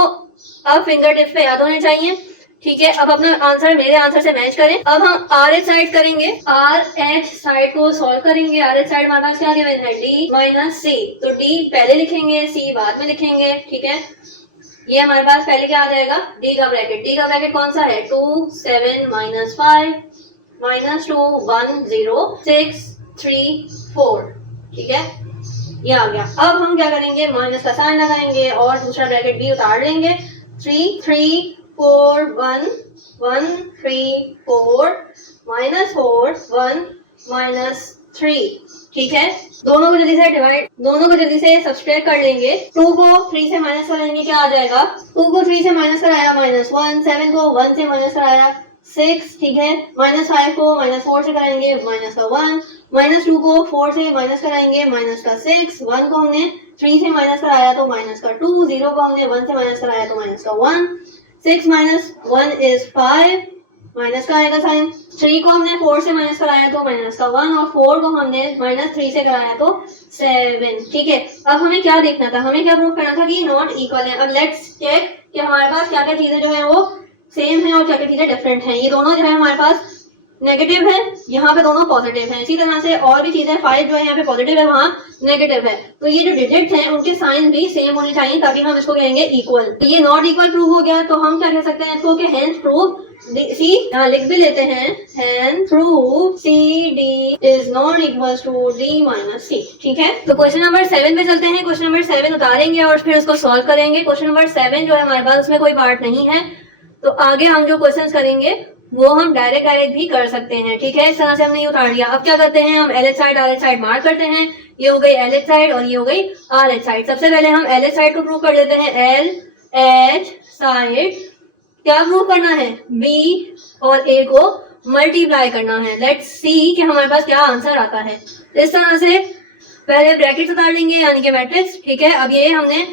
अब फिंगर टिप्स पे याद होने चाहिए। ठीक है, अब अपना आंसर मेरे आंसर से मैच करें। अब हम RH साइड करेंगे, RH साइड को सॉल्व करेंगे। RH साइड हमारे पास क्या गिवन है, D माइनस C, तो D पहले लिखेंगे, C बाद में लिखेंगे। ठीक है, ये हमारे पास पहले क्या आ जाएगा, D का ब्रैकेट, D का ब्रैकेट कौन सा है, 2 7 माइनस 5 माइनस 2 1 0 6 3 4। ठीक है, ये आ गया। अब हम क्या करेंगे, माइनस का साइन लगाएंगे और दूसरा ब्रैकेट B उतार लेंगे। 3 3 4 1 1 3 4 माइनस 4 1 माइनस 3। ठीक है, दोनों को जल्दी से डिवाइड, दोनों को जल्दी से सब्सट्रैक्ट कर लेंगे। 2 को 3 से माइनस करेंगे, क्या आ जाएगा, 2 को 3 से माइनस कराया माइनस 1, 7 को 1 से माइनस कराया 6। ठीक है, माइनस 5 को माइनस 4 से कराएंगे, माइनस का 1, माइनस 2 को 4 से माइनस कराएंगे, माइनस का 6, 1 को हमने 3 से माइनस कराया तो माइनस का 2, 0 को हमने 1 से माइनस कराया तो माइनस का 1, 6 माइनस 1 इज 5, माइनस का आएगा साइन। 3 को हमने 4 से माइनस कराया तो माइनस का 1, और 4 को हमने माइनस 3 से कराया तो 7। ठीक है, अब हमें क्या देखना था, हमें क्या प्रूव करना था कि नॉट इक्वल है। अब लेट्स चेक कि हमारे पास क्या क्या चीजें जो है वो सेम है और क्या क्या चीजें डिफरेंट हैं। ये दोनों जो है हमारे पास नेगेटिव है, यहाँ पे दोनों पॉजिटिव है। इसी तरह से और भी चीजें, 5 जो है यहाँ पे पॉजिटिव है, वहाँ नेगेटिव है। तो ये जो डिजिट्स हैं उनके साइन भी सेम होने चाहिए, तभी हम इसको कहेंगे इक्वल। तो ये नॉट इक्वल प्रूव हो गया, तो हम क्या कह सकते हैं इसको कि हेंस प्रूव सी, लिख भी लेते हैं, hence prove CD is not equal to D minus C। ठीक है, तो क्वेश्चन नंबर 7 पे चलते हैं। क्वेश्चन नंबर 7 उतारेंगे और फिर उसको सॉल्व करेंगे। क्वेश्चन नंबर 7 जो है हमारे पास, उसमें कोई पार्ट नहीं है, तो आगे हम जो क्वेश्चन करेंगे वो हम डायरेक्ट भी कर सकते हैं। ठीक है, इस तरह से हमने ये उतार लिया। अब क्या करते हैं, हम LH side RH side mark करते हैं। ये हो गई LH साइड और ये हो गई RH साइड। सबसे पहले हम LH साइड को प्रूव कर लेते हैं। LH साइड क्या प्रूव करना है, B और A को मल्टीप्लाई करना है। लेट्स सी कि हमारे पास क्या आंसर आता है। इस तरह से पहले ब्रैकेट उतार लेंगे यानी कि मैट्रिक्स। ठीक है, अब ये हमने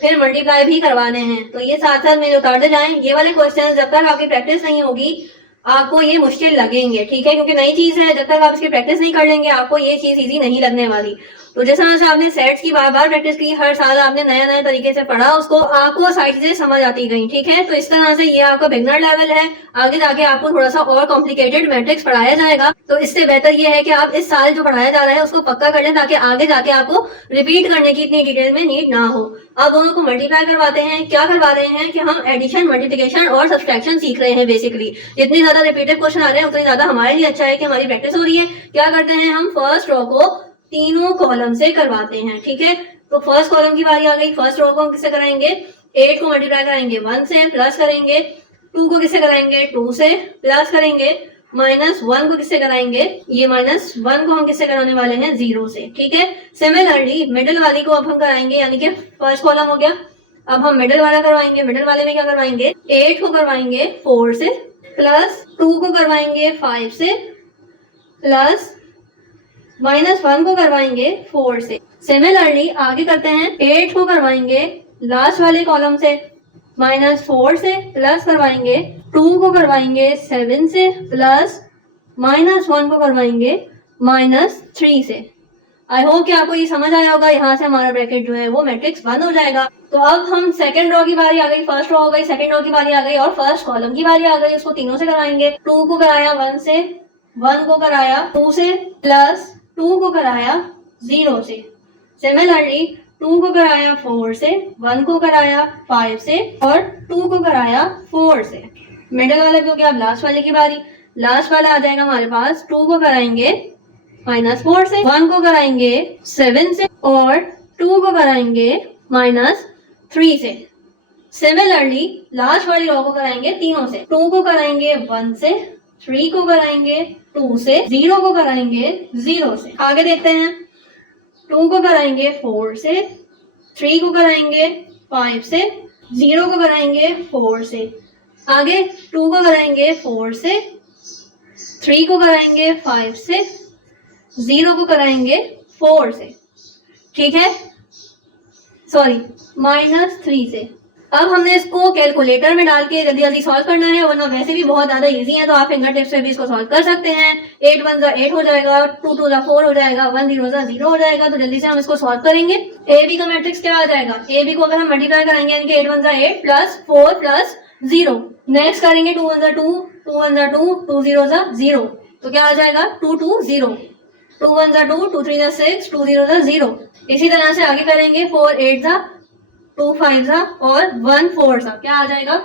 फिर मल्टीप्लाई भी करवाने हैं, तो ये साथ साथ में उतारते जाएं। ये वाले क्वेश्चन जब तक आपकी प्रैक्टिस नहीं होगी आपको ये मुश्किल लगेंगे। ठीक है, क्योंकि नई चीज है, जब तक आप इसकी प्रैक्टिस नहीं कर लेंगे आपको ये चीज इजी नहीं लगने वाली। तो जिस तरह से आपने सेट्स की बार बार प्रैक्टिस की, हर साल आपने नया नया तरीके से पढ़ा, उसको आपको सारी चीजें समझ आती गई। ठीक है, तो इस तरह से ये आपका बिगनर लेवल है। आगे जाके आपको थोड़ा सा और कॉम्प्लिकेटेड मैट्रिक्स पढ़ाया जाएगा, तो इससे बेहतर ये है कि आप इस साल जो पढ़ाया जा रहा है उसको पक्का कर लें, ताकि आगे जाके आपको रिपीट करने की इतनी डिटेल में नीड ना हो। आप दोनों को मल्टीप्लाई करवाते हैं। क्या करवा रहे हैं कि हम एडिशन, मल्टीप्लिकेशन और सब्सट्रैक्शन सीख रहे हैं। बेसिकली जितनी ज्यादा रिपीटेड क्वेश्चन आ रहे हैं उतनी ज्यादा हमारे लिए अच्छा है कि हमारी प्रैक्टिस हो रही है। क्या करते हैं, हम फर्स्ट रो को तीनों कॉलम से करवाते हैं। ठीक है, तो फर्स्ट कॉलम की बारी आ गई। फर्स्ट रो को हम किससे कराएंगे, 8 को मल्टीप्लाई कराएंगे 1 से, प्लस करेंगे 2 को किससे कराएंगे 2 से, प्लस करेंगे -1 को किससे कराएंगे, ये -1 को हम किससे कराने वाले हैं 0 से। ठीक है, सिमिलरली मिडिल वाली को अब हम कराएंगे, यानी कि फर्स्ट कॉलम हो गया। अब हम मिडिल वाला करवाएंगे। मिडिल वाले में क्या करवाएंगे, 8 को करवाएंगे 4 से, प्लस 2 को करवाएंगे 5 से, प्लस -1 को करवाएंगे 4 से। सिमिलरली आगे करते हैं, 8 को करवाएंगे लास्ट वाले कॉलम से -4 से, प्लस करवाएंगे 2 को करवाएंगे 7 से, प्लस -1 को करवाएंगे -3 से। आई होप कि आपको ये समझ आया होगा। यहाँ से हमारा ब्रैकेट जो है वो मैट्रिक्स बंद हो जाएगा। तो अब हम सेकंड रो की बारी आ गई, फर्स्ट रो हो गई, सेकंड रो की बारी आ गई और फर्स्ट कॉलम की बारी आ गई। उसको तीनों से कराएंगे। 2 को कराया 1 से, 1 को कराया 2 से, प्लस 2 को कराया 0 से। सिमिलरली 2 को कराया 4 से, 1 को कराया 5 से और 2 को कराया 4 से। मिडिल वाला भी हो गया। अब लास्ट वाले की बारी। लास्ट वाला आ जाएगा हमारे पास, 2 को कराएंगे -4 से, 1 को कराएंगे 7 से और 2 को कराएंगे -3 से। सिमिलरली लास्ट वाली रो को कराएंगे तीनों से। 2 को कराएंगे 1 से, 3 को कराएंगे 2 से, 0 को कराएंगे 0 से। आगे देखते हैं, 2 को कराएंगे 4 से, 3 को कराएंगे 5 से, 0 को कराएंगे 4 से। आगे 2 को कराएंगे 4 से, 3 को कराएंगे 5 से, 0 को कराएंगे 4 से। ठीक है, सॉरी -3 से। अब हमने इसको कैलकुलेटर में डाल के जल्दी जल्दी सॉल्व करना है, वरना वैसे भी बहुत ज्यादा इजी है, तो आप फिंगर टिप्स से भी इसको सॉल्व कर सकते हैं। 8 1 8 हो जाएगा, 2 2 4 हो जाएगा, 1 0 0 हो जाएगा। तो जल्दी से हम इसको सॉल्व करेंगे। ए बी का मैट्रिक्स क्या आ जाएगा, ए बी को अगर हम मल्टीप्लाई कराएंगे यानी कि 8 1 8 प्लस 4 प्लस 0। नेक्स्ट करेंगे 2 1 2, 2 1 2, 2 0 0। तो क्या आ जाएगा 2 2 0, 2 1 2, 2 3 6, 2 0 0। इसी तरह से आगे करेंगे 4 8 2 5 और 1 4 क्या आ जाएगा,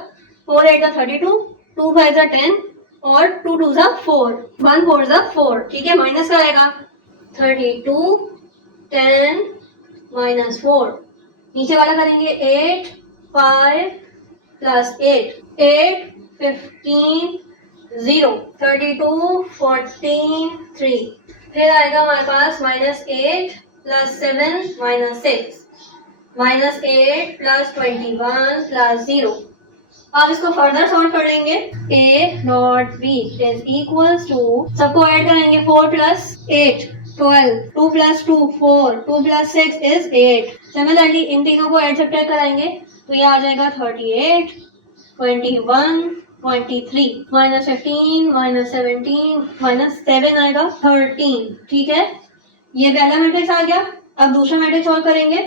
4 8 32, 2 5 10 और 2 2 4, 1 4 4। ठीक है, माइनस का आएगा 32 10 -4। नीचे वाला करेंगे 8 5 प्लस 8 8 15 0, 32 14 3। फिर आएगा हमारे पास -8 प्लस 7 -6, -8 प्लस 21 प्लस 0। अब इसको फर्दर सॉल्व कर लेंगे। a dot b is equals to, सबको ऐड करेंगे 4 plus 8 12, 2 plus 2 4, 2 plus 6 is 8। Similarly इन तीनों को ऐड सब्ट्रैक्ट कराएंगे तो ये आ जाएगा 38 21 23, -15 -17 -7 आएगा 13। ठीक है, ये पहला मैट्रिक्स आ गया। अब दूसरा मैट्रिक्स सॉल्व करेंगे।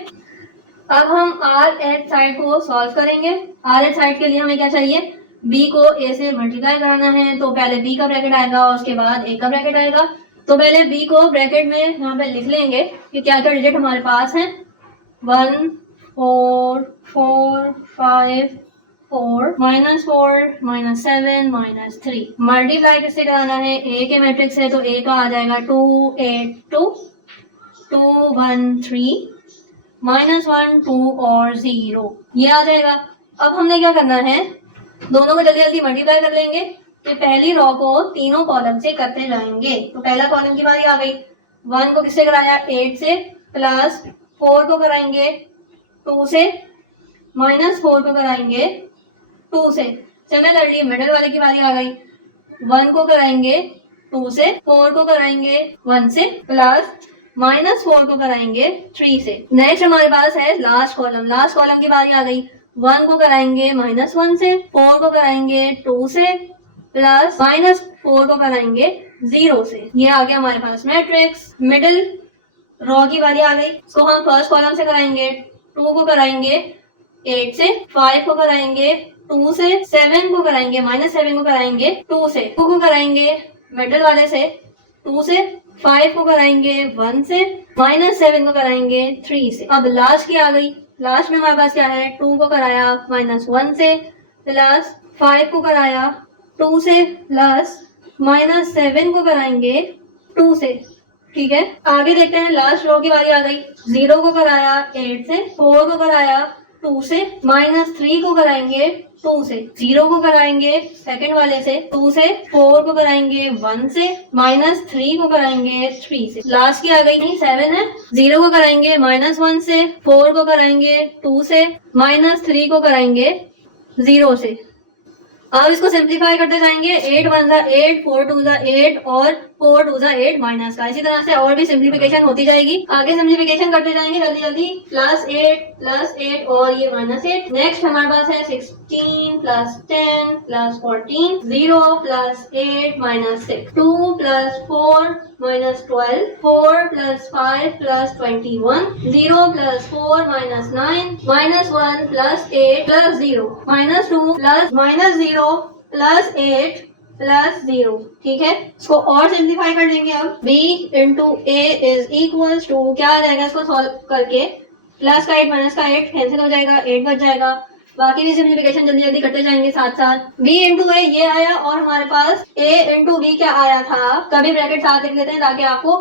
अब हम आर एच साइड को सॉल्व करेंगे। आर एच साइड के लिए हमें क्या चाहिए, बी को ए से मल्टीप्लाई कराना है। तो पहले बी का ब्रैकेट आएगा और उसके बाद ए का ब्रैकेट आएगा। तो पहले बी को ब्रैकेट में यहाँ पे लिख लेंगे कि क्या क्या डिजिट हमारे पास हैं, 1 4 4 5 4 -4 -7 -3। मल्टीप्लाई किससे कराना है, ए के मैट्रिक्स है तो ए का आ जाएगा 2 8 2 2 1 3 -1 2 और 0, ये आ जाएगा। अब हमने क्या करना है, दोनों को जल्दी जल्दी मल्टीप्लाई कर लेंगे। कि पहली रो को तीनों कॉलम से करते जाएंगे। तो पहला कॉलम की बारी आ गई। 1 को किससे कराया, 8 से, प्लस 4 को कराएंगे 2 से, -4 को कराएंगे 2 से। सिमिलरली मिडिल वाले की बारी आ गई। 1 को कराएंगे 2 से, 4 को कराएंगे 1 से, प्लस -4 को कराएंगे 3 से। नेक्स्ट हमारे पास है लास्ट कॉलम। लास्ट कॉलम की बारी आ गई। 1 को कराएंगे -1 से, 4 को कराएंगे 2 से, प्लस -4 को कराएंगे 0 से। ये आ गया हमारे पास मैट्रिक्स। मिडिल रो की बारी आ गई। तो हम फर्स्ट कॉलम से कराएंगे। 2 को कराएंगे 8 से, 5 को कराएंगे 2 से, 7 को कराएंगे -7 को कराएंगे 2 से, 2 को कराएंगे मिडिल वाले से 2 से, 5 को कराएंगे 1 से, -7 को कराएंगे 3 से। अब लास्ट की आ गई। लास्ट में हमारे पास क्या है, 2 को कराया -1 से, प्लस 5 को कराया 2 से, प्लस -7 को कराएंगे 2 से। ठीक है, आगे देखते हैं। लास्ट रो की बारी आ गई। 0 को कराया 8 से, 4 को कराया 2 से, -3 को कराएंगे 2 से, 0 को कराएंगे सेकंड वाले से 2 से, 4 को कराएंगे 1 से, -3 को कराएंगे 3 से, लास्ट की आ गई 7 है, 0 को कराएंगे -1 से, 4 को कराएंगे 2 से, -3 को कराएंगे 0 से। अब इसको सिंप्लीफाई करते जाएंगे, 8 1 जा 8, 4 2 जा 8 और 4 2 जा 8 माइनस का। इसी तरह से और भी सिंप्लीफिकेशन होती जाएगी। आगे सिंप्लीफिकेशन करते जाएंगे जल्दी जल्दी, +8 और ये -8। नेक्स्ट हमारे पास है 16 + 10 + 14, 0 + 8 -6, 2 + 4 -12, 4 + 5 + 21, 0 + 4 -9, -1 + 8 + 0, -2 + -0 + 8 + 0। ठीक है, इसको और सिंप्लीफाई कर लेंगे। अब b × a = क्या आ जाएगा, इसको सॉल्व करके प्लस का 8 माइनस का 8 कैंसिल हो जाएगा, 8 बच जाएगा। बाकी भी सिंप्लीफिकेशन जल्दी जल्दी करते जाएंगे साथ साथ। b × a ये आया और हमारे पास a × b क्या आया था, कभी ब्रैकेट साथ लिख लेते हैं ताकि आपको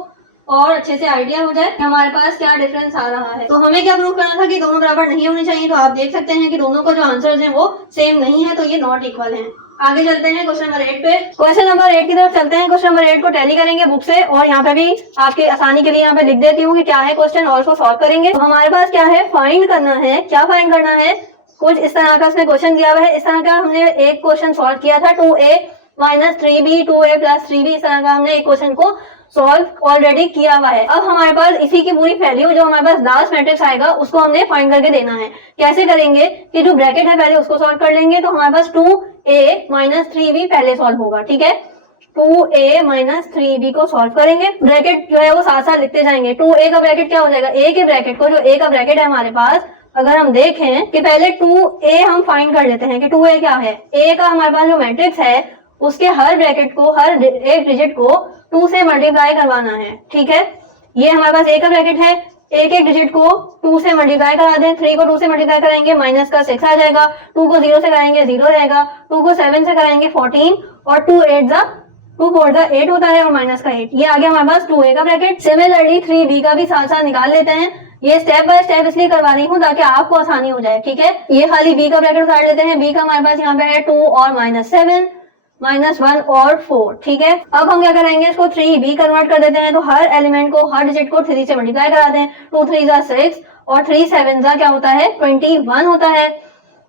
और अच्छे से आइडिया हो जाए हमारे पास क्या डिफरेंस आ रहा है। तो हमें क्या प्रूव करना था कि दोनों बराबर नहीं होने चाहिए। तो आप देख सकते हैं कि दोनों को जो आंसर्स हैं वो सेम नहीं है, तो ये नॉट इक्वल हैं। आगे चलते हैं क्वेश्चन नंबर 8 पे। क्वेश्चन नंबर 8 की तरफ चलते हैं। क्वेश्चन नंबर 8 को टैली करेंगे बुक से, और यहाँ पे भी आपकी आसानी के लिए यहाँ पे लिख देती हूँ कि क्या है क्वेश्चन और उसको सॉल्व करेंगे। तो हमारे पास क्या है, फाइंड करना है। क्या फाइंड करना है, कुछ इस तरह का इसमें क्वेश्चन दिया हुआ है। इस तरह का हमने एक क्वेश्चन सॉल्व किया था, 2a - 3b 2a + 3b, इस तरह का हमने एक क्वेश्चन को सॉल्व ऑलरेडी किया हुआ है। अब हमारे पास इसी की पूरी वैल्यू जो हमारे पास लास्ट मैट्रिक्स आएगा उसको हमने फाइंड करके देना है। कैसे करेंगे कि जो ब्रैकेट है पहले उसको सॉल्व कर लेंगे। तो हमारे पास 2a - 3b पहले सॉल्व होगा। ठीक है, 2a - 3b को सॉल्व करेंगे। ब्रैकेट जो है वो साथ साथ लिखते जाएंगे। 2a का ब्रैकेट क्या हो जाएगा, a के ब्रैकेट को, जो a का ब्रैकेट है हमारे पास, अगर हम देखें कि पहले 2a हम फाइंड कर लेते हैं कि 2a क्या है। a का हमारे पास जो मैट्रिक्स है उसके हर ब्रैकेट को, हर एक डिजिट को 2 से मल्टीप्लाई करवाना है। ठीक है, ये हमारे पास a का ब्रैकेट है, एक एक डिजिट को 2 से मल्टीप्लाई करा दें। 3 को 2 से मल्टीप्लाई कराएंगे माइनस का 6 आ जाएगा, 2 को 0 से कराएंगे 0 रहेगा, 2 को 7 से कराएंगे 14 और 2 4 जा 8 होता है और माइनस का 8। ये आ गया हमारे पास 2a का ब्रैकेट। सिमिलरली 3b का भी साथ साथ निकाल लेते हैं। ये स्टेप बाय स्टेप इसलिए करवा रही हूँ ताकि आपको आसानी हो जाए। ठीक है, ये खाली b का ब्रैकेट उतार लेते हैं। b का हमारे पास यहाँ पे है 2 और -7, -1 और 4। ठीक है, अब हम क्या करेंगे, इसको 3b कन्वर्ट कर देते हैं। तो हर एलिमेंट को, हर डिजिट को 3 से मल्टीप्लाई करा दें। 2 3 जा 6 और 3 7 जा क्या होता है, 21 होता है।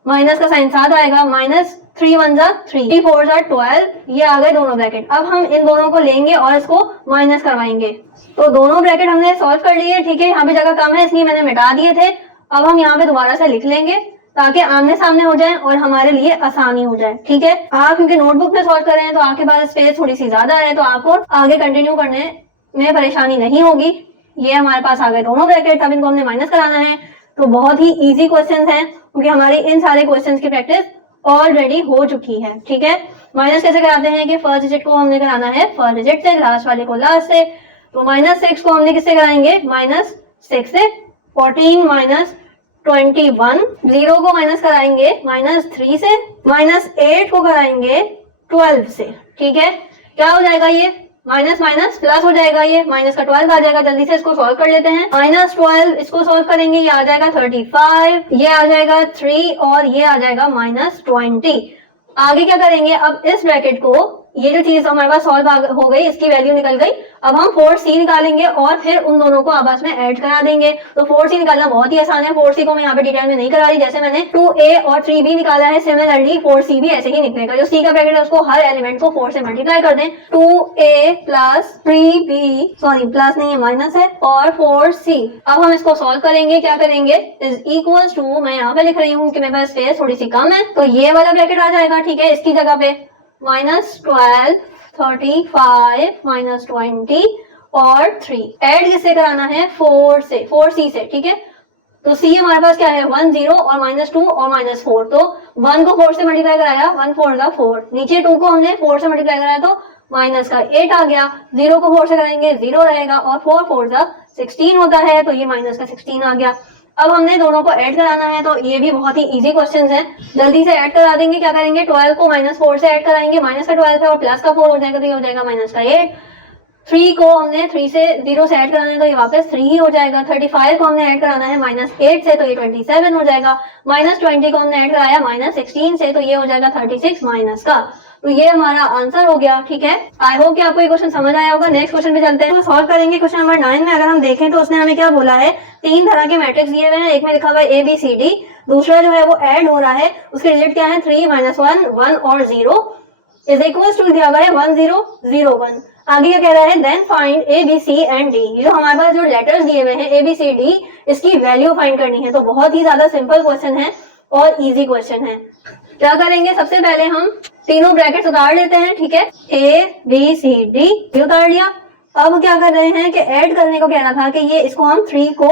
माइनस का साइन साथ आएगा, -3 1 जा 3, 3 4 जा 12। ये आ गए दोनों ब्रैकेट। अब हम इन दोनों को लेंगे और इसको माइनस करवाएंगे। तो दोनों ब्रैकेट हमने सॉल्व कर लिए। ठीक है, यहाँ पे जगह कम है इसलिए मैंने मिटा दिए थे। अब हम यहाँ पे दोबारा से लिख लेंगे ताकि आमने सामने हो जाए और हमारे लिए आसानी हो जाए। ठीक है, आप क्योंकि नोटबुक में सॉल्व कर रहे हैं तो आपके पास स्पेस थोड़ी सी ज्यादा है, तो आपको आगे कंटिन्यू करने में परेशानी नहीं होगी। ये हमारे पास आ गए दोनों ब्रैकेट। अब इनको हमने माइनस कराना है। तो बहुत ही इजी क्वेश्चन है क्योंकि हमारी इन सारे क्वेश्चन की प्रैक्टिस ऑलरेडी हो चुकी है। ठीक है, माइनस कैसे कराते हैं कि फर्स्ट डिजिट को हमने कराना है फर्स्ट डिजिट से, लास्ट वाले को लास्ट से। तो -6 को हमने किससे कराएंगे, -6 से। 14 -21, 0 को माइनस कराएंगे -3 से, -8 को कराएंगे 12 से। ठीक है, क्या हो जाएगा, ये माइनस माइनस प्लस हो जाएगा, ये माइनस का 12 आ जाएगा। जल्दी से इसको सॉल्व कर लेते हैं। -12 इसको सॉल्व करेंगे, ये आ जाएगा 35, ये आ जाएगा 3 और ये आ जाएगा -20। आगे क्या करेंगे, अब इस ब्रैकेट को, ये जो चीज हमारे पास सॉल्व हो गई, इसकी वैल्यू निकल गई। अब हम 4c निकालेंगे और फिर उन दोनों को आपस में ऐड करा देंगे। तो 4c निकालना बहुत ही आसान है। 4c को मैं यहाँ पे डिटेल में नहीं करा रही, जैसे मैंने 2a और 3b निकाला है, सिमिलरली 4c भी ऐसे ही निकलेगा। जो c का ब्रैकेट है उसको हर एलिमेंट को 4 से मल्टीप्लाई कर दें। 2a plus 3b, sorry plus नहीं है माइनस है, और 4c। अब हम इसको सॉल्व करेंगे। क्या करेंगे, इज इक्वल्स टू, मैं यहाँ पे लिख रही हूँ कि मेरे पास स्पेस थोड़ी सी कम है, तो ये वाला ब्रैकेट आ जाएगा। ठीक है, इसकी जगह पे -12, 35, -20 और 3। ऐड किससे कराना है, 4 से, 4c से। ठीक है, तो c हमारे पास क्या है, 1 0 और -2 और -4। तो 1 को 4 से मल्टीप्लाई कराया, 1 4 जा 4, नीचे 2 को हमने 4 से मल्टीप्लाई कराया तो माइनस का 8 आ गया। 0 को 4 से कराएंगे 0 रहेगा और 4 4 जा 16 होता है, तो ये माइनस का 16 आ गया। अब हमने दोनों को ऐड कराना है, तो ये भी बहुत ही इजी क्वेश्चन है, जल्दी से ऐड करा देंगे। क्या करेंगे, 12 को -4 से ऐड कराएंगे, माइनस का 12 है और प्लस का 4 हो जाएगा, तो ये हो जाएगा -8। 3 को हमने 3 से 0 से ऐड कराना है तो ये वापस 3 ही हो जाएगा। 35 को हमने ऐड कराना है -8 से तो ये 27 हो जाएगा। -20 को हमने ऐड कराया -16 से तो ये हो जाएगा 36 माइनस का। तो ये हमारा आंसर हो गया। ठीक है, आई होप कि आपको ये क्वेश्चन समझ आया होगा। नेक्स्ट क्वेश्चन पे चलते हैं, तो सॉल्व करेंगे। क्वेश्चन नंबर 9 में अगर हम देखें तो उसने हमें क्या बोला है, 3 तरह के मैट्रिक्स दिए हुए हैं। एक में लिखा हुआ है ABCD, दूसरा जो है वो ऐड हो रहा है, उसके रिजल्ट क्या है 3 -1 1 और 0 इज इक्वल टू दिया हुआ है 1 0 0 1। आगे क्या कह रहा है, then find ABC and D। जो हमारे पास जो लेटर्स दिए हुए हैं ABCD, इसकी वैल्यू फाइंड करनी है। तो बहुत ही ज्यादा सिंपल क्वेश्चन है और इजी क्वेश्चन है। क्या करेंगे, सबसे पहले हम तीनों ब्रैकेट्स उतार लेते हैं। ठीक है, ABCD उतार लिया। अब क्या कर रहे हैं कि ऐड करने को कहना था कि ये इसको हम 3 को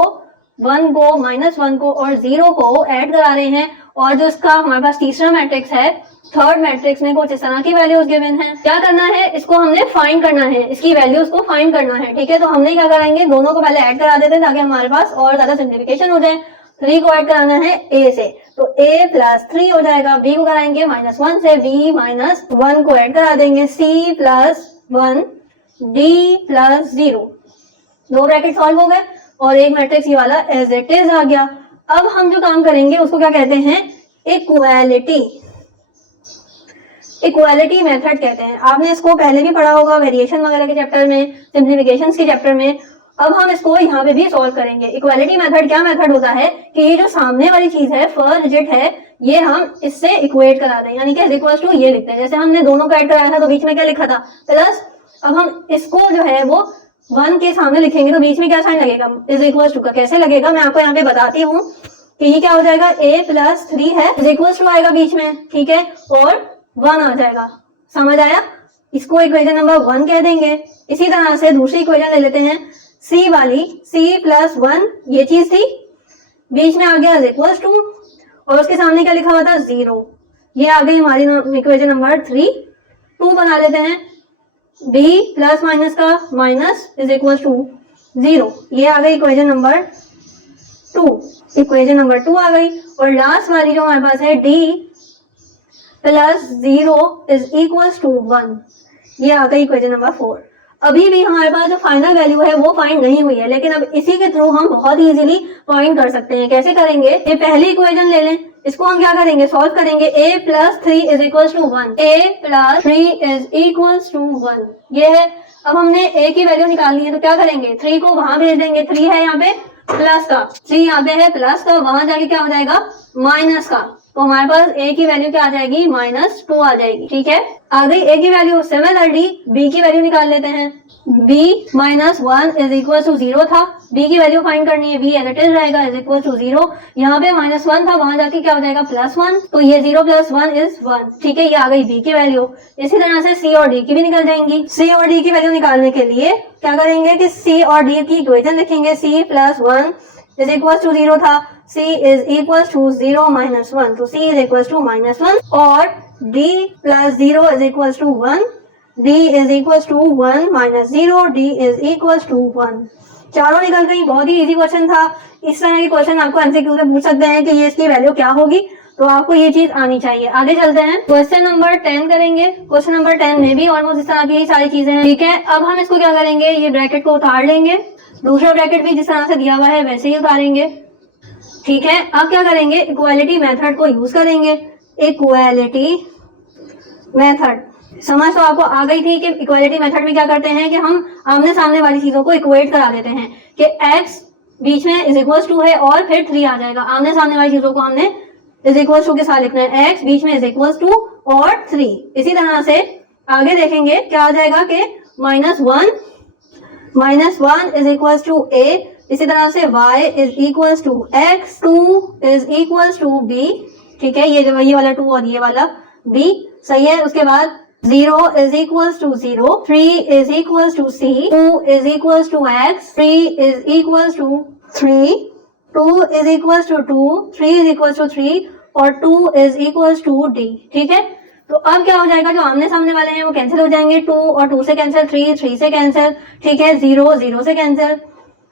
1 को -1 को और 0 को ऐड करा रहे हैं। और जो इसका हमारे पास तीसरा मैट्रिक्स है, थर्ड मैट्रिक्स में कुछ इस तरह की वैल्यूज गिवन है। क्या करना है, इसको हमने फाइंड करना है, इसकी वैल्यूज को फाइंड करना है। ठीक है, तो हमने क्या करेंगे, दोनों को पहले ऐड करा देते हैं ताकि हमारे पास और ज्यादा सिंप्लीफिकेशन हो जाए। 3 को ऐड कराना है A से तो A + 3 हो जाएगा। B को कराएंगे -1 से, B -1 को ऐड करा देंगे, C + 1 D + 0। 2 ब्रैकेट सॉल्व हो गए और एक मैट्रिक्स ये वाला एज इट इज आ गया। अब हम जो काम करेंगे उसको क्या कहते हैं, इक्वालिटी मेथड कहते हैं। आपने इसको पहले भी पढ़ा होगा वेरिएशन वगैरह के चैप्टर में, सिंप्लीफिकेशंस के चैप्टर में। अब हम इसको यहाँ पे भी सॉल्व करेंगे। इक्वालिटी मेथड क्या मेथड होता है कि ये जो सामने वाली चीज है, फर्स्ट डिजिट है, ये हम इससे इक्वेट करा दें, यानी कि इज इक्वल टू ये लिखते हैं। जैसे हमने दोनों को ऐड कराया था तो बीच में क्या लिखा था प्लस। अब हम इसको जो है वो 1 के सामने लिखेंगे तो बीच में क्या साइन लगेगा, इज इक्वल टू का। कैसे लगेगा मैं आपको यहाँ पे बताती हूँ कि ये क्या हो जाएगा, A + 3 है, इज इक्वल टू आएगा बीच में। ठीक है, और 1 आ जाएगा। समझ आया, इसको इक्वेशन नंबर 1 कह देंगे। इसी तरह से दूसरी इक्वेशन ले लेते हैं, C वाली, C + 1 ये चीज थी, बीच में आ गया इज इक्वल टू और उसके सामने क्या लिखा हुआ था 0। ये आ गई हमारी इक्वेशन नंबर 3। 2 बना लेते हैं, B प्लस माइनस का माइनस इज इक्वल टू 0। ये आ गई इक्वेशन नंबर 2। इक्वेशन नंबर 2 आ गई। और लास्ट वाली जो हमारे पास है D + 0 इज इक्वल टू 1। ये आ गई इक्वेशन नंबर 4। अभी भी हमारे पास जो फाइनल वैल्यू है वो फाइंड नहीं हुई है, लेकिन अब इसी के थ्रू हम बहुत इजीली फाइंड कर सकते हैं। कैसे करेंगे, ये पहली इक्वेशन ले लें, इसको हम क्या करेंगे, सॉल्व करेंगे। A + 3 is equal to 1। A + 3 is equal to 1 ये है। अब हमने A की वैल्यू निकालनी है तो क्या करेंगे, 3 को वहां भेज देंगे। 3 है यहाँ पे प्लस का, 3 यहाँ पे है प्लस का, वहां जाके क्या हो जाएगा माइनस का। तो हमारे पास A की वैल्यू क्या आ जाएगी, -2 आ जाएगी। ठीक है, आ गई A की वैल्यू। सिमिलरली B की वैल्यू निकाल लेते हैं। B -1 इज इक्वल टू 0 था, B की वैल्यू फाइंड करनी है, B एज इट इज रहेगा इज इक्वल टू 0। यहाँ पे -1 था, वहां जाके क्या हो जाएगा +1, तो ये 0 + 1 इज 1। ठीक है, ये आ गई B की वैल्यू। इसी तरह से C और D की भी निकल जाएंगी। C और D की वैल्यू निकालने के लिए क्या करेंगे कि C और D की इक्वेशन लिखेंगे। C + 1 इज इक्वल टू 0 था, C इज इक्वल टू 0 - 1, तो C इज इक्वल टू -1 और D + 0 is equal to 1, D is equal to 1 - 0, D is equal to 1। चारों निकल गई। बहुत ही इजी क्वेश्चन था। इस तरह के क्वेश्चन आपको एमसीक्यू में पूछ सकते हैं कि ये इसकी वैल्यू क्या होगी, तो आपको ये चीज आनी चाहिए। आगे चलते हैं, क्वेश्चन नंबर 10 करेंगे। क्वेश्चन नंबर 10 में भी ऑलमोस्ट इस तरह की सारी चीजें हैं। ठीक है, अब हम इसको क्या करेंगे, ये ब्रैकेट को उतार लेंगे, दूसरा ब्रैकेट भी जिस तरह से दिया हुआ है वैसे ही उतारेंगे। ठीक है, अब क्या करेंगे, इक्वालिटी मेथड को यूज करेंगे। इक्वालिटी मेथड समझ तो आपको आ गई थी कि इक्वालिटी मेथड में क्या करते हैं कि हम आमने सामने वाली चीजों को इक्वेट करा देते हैं कि x बीच में इज इक्वल टू है और फिर 3 आ जाएगा। आमने सामने वाली चीजों को हमने इज इक्वल टू के साथ लिखना है, x बीच में इज इक्वल टू और 3। इसी तरह से आगे देखेंगे क्या आ जाएगा कि -1 इज इक्वल टू a। इसी तरह से y is equal to x, 2 is equal to b। ठीक है, ये वाला 2 और ये वाला b सही है। उसके बाद 0 is equal to 0, 3 is equal to c, 2 is equal to x, 3 is equal to 3, 2 is equal to 2, 3 is equal to 3 और 2 इज इक्वल टू d। ठीक है, तो अब क्या हो जाएगा, जो आमने सामने वाले हैं वो कैंसिल हो जाएंगे। 2 और 2 से कैंसिल, 3 से कैंसिल। ठीक है, 0 से कैंसिल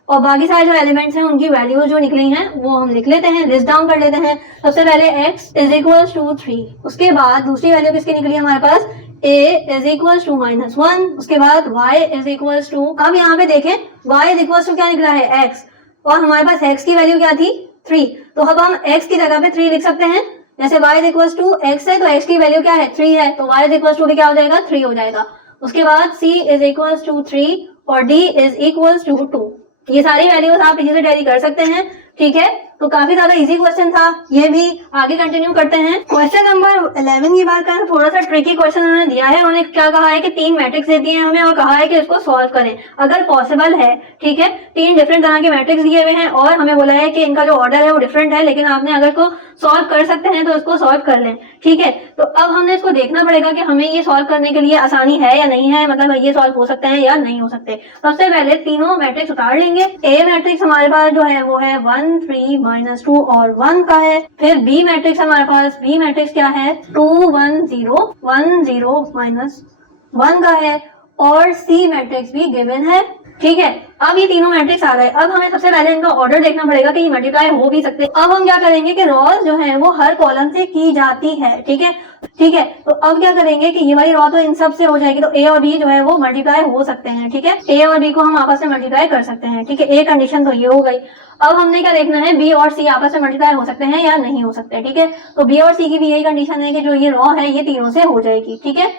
और बाकी सारे जो एलिमेंट्स हैं उनकी वैल्यूज जो निकली हैं वो हम लिख लेते हैं, लिस्ट डाउन कर लेते हैं। सबसे पहले x इज इक्वल टू 3, उसके बाद दूसरी वैल्यू किसकी निकली हमारे पास, a इज इक्वल टू -1, उसके बाद y इज इक्वल टू, अब यहाँ पे देखें y इज इक्वल टू क्या निकला है x, और हमारे पास x की वैल्यू क्या थी 3, तो अब हम x की जगह पे 3 लिख सकते हैं। जैसे y is equal to x है तो x की वैल्यू क्या है 3 है, तो y इज इक्वल टू भी क्या हो जाएगा 3 हो जाएगा। उसके बाद c इज इक्वल टू 3 और d इज इक्वल टू 2। ये सारी वैल्यूज आप इजी से टैली कर सकते हैं, ठीक है। तो काफी ज्यादा इजी क्वेश्चन था, ये भी आगे कंटिन्यू करते हैं। क्वेश्चन नंबर 11 की बात करें, थोड़ा सा ट्रिकी क्वेश्चन उन्होंने दिया है। उन्होंने क्या कहा है कि 3 मैट्रिक्स दे दिए हैं हमें और कहा है कि इसको सॉल्व करें अगर पॉसिबल है, ठीक है। 3 डिफरेंट तरह के मैट्रिक्स दिए हुए हैं और हमें बोला है कि इनका जो ऑर्डर है वो डिफरेंट है, लेकिन आपने अगर को सॉल्व कर सकते हैं तो इसको सॉल्व कर लें, ठीक है। तो अब हमने इसको देखना पड़ेगा कि हमें ये सॉल्व करने के लिए आसानी है या नहीं है, मतलब ये सॉल्व हो सकते हैं या नहीं हो सकते। सबसे पहले तीनों मैट्रिक्स उतार लेंगे। ए मैट्रिक्स हमारे पास जो है वो है 1 3 -2 और 1 का है। फिर बी मैट्रिक्स हमारे पास, बी मैट्रिक्स क्या है 2 1 0 1 0 -1 का है, और सी मैट्रिक्स भी गिवन है, ठीक है। अब ये तीनों मैट्रिक्स आ गए। अब हमें सबसे पहले इनका ऑर्डर देखना पड़ेगा कि ये मल्टीप्लाई हो भी सकते। अब हम क्या करेंगे कि रॉस जो है वो हर कॉलम से की जाती है, ठीक है, ठीक है। तो अब क्या करेंगे कि ये वाली रॉ तो इन सब से हो जाएगी, तो ए और बी जो है वो मल्टीप्लाई हो सकते हैं, ठीक है। ए और बी को हम आपस में मल्टीप्लाई कर सकते हैं, ठीक है। ए कंडीशन तो ये हो गई। अब हमने क्या देखना है, बी और सी आपस में मल्टीप्लाई हो सकते हैं या नहीं हो सकते, ठीक है। तो बी और सी की भी यही कंडीशन है कि जो ये रॉ है ये तीनों से हो जाएगी, ठीक है।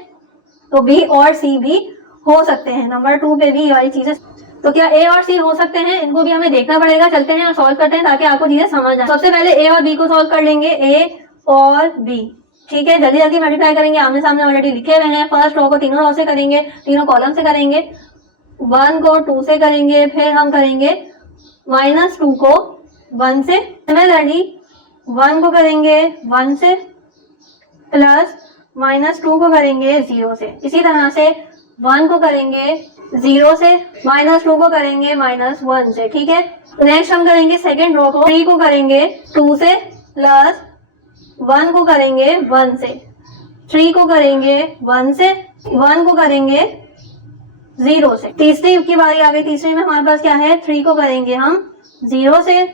तो बी और सी भी हो सकते हैं। नंबर 2 पे भी ये वाली चीजें, तो क्या ए और सी हो सकते हैं, इनको भी हमें देखना पड़ेगा। चलते हैं और सॉल्व करते हैं ताकि आपको चीजें समझ आए। सबसे पहले ए और बी को सॉल्व कर लेंगे, ए और बी, ठीक है। जल्दी जल्दी मल्टीप्लाई करेंगे, आमने सामने ऑलरेडी लिखे हुए हैं। फर्स्ट रो को तीनों रो से करेंगे, तीनों कॉलम से करेंगे। 1 को 2 से करेंगे, फिर हम करेंगे -2 को 1 से। सिमिलरली 1 को करेंगे 1 से, प्लस -2 को करेंगे 0 से। इसी तरह से 1 को करेंगे 0 से, -2 को करेंगे -1 से, ठीक है। नेक्स्ट हम करेंगे सेकेंड रो को, 3 को करेंगे 2 से, प्लस 1 को करेंगे 1 से, 3 को करेंगे 1 से, 1 को करेंगे 0 से। तीसरी की बारी आ गई। तीसरी में हमारे पास क्या है, 3 को करेंगे हम 0 से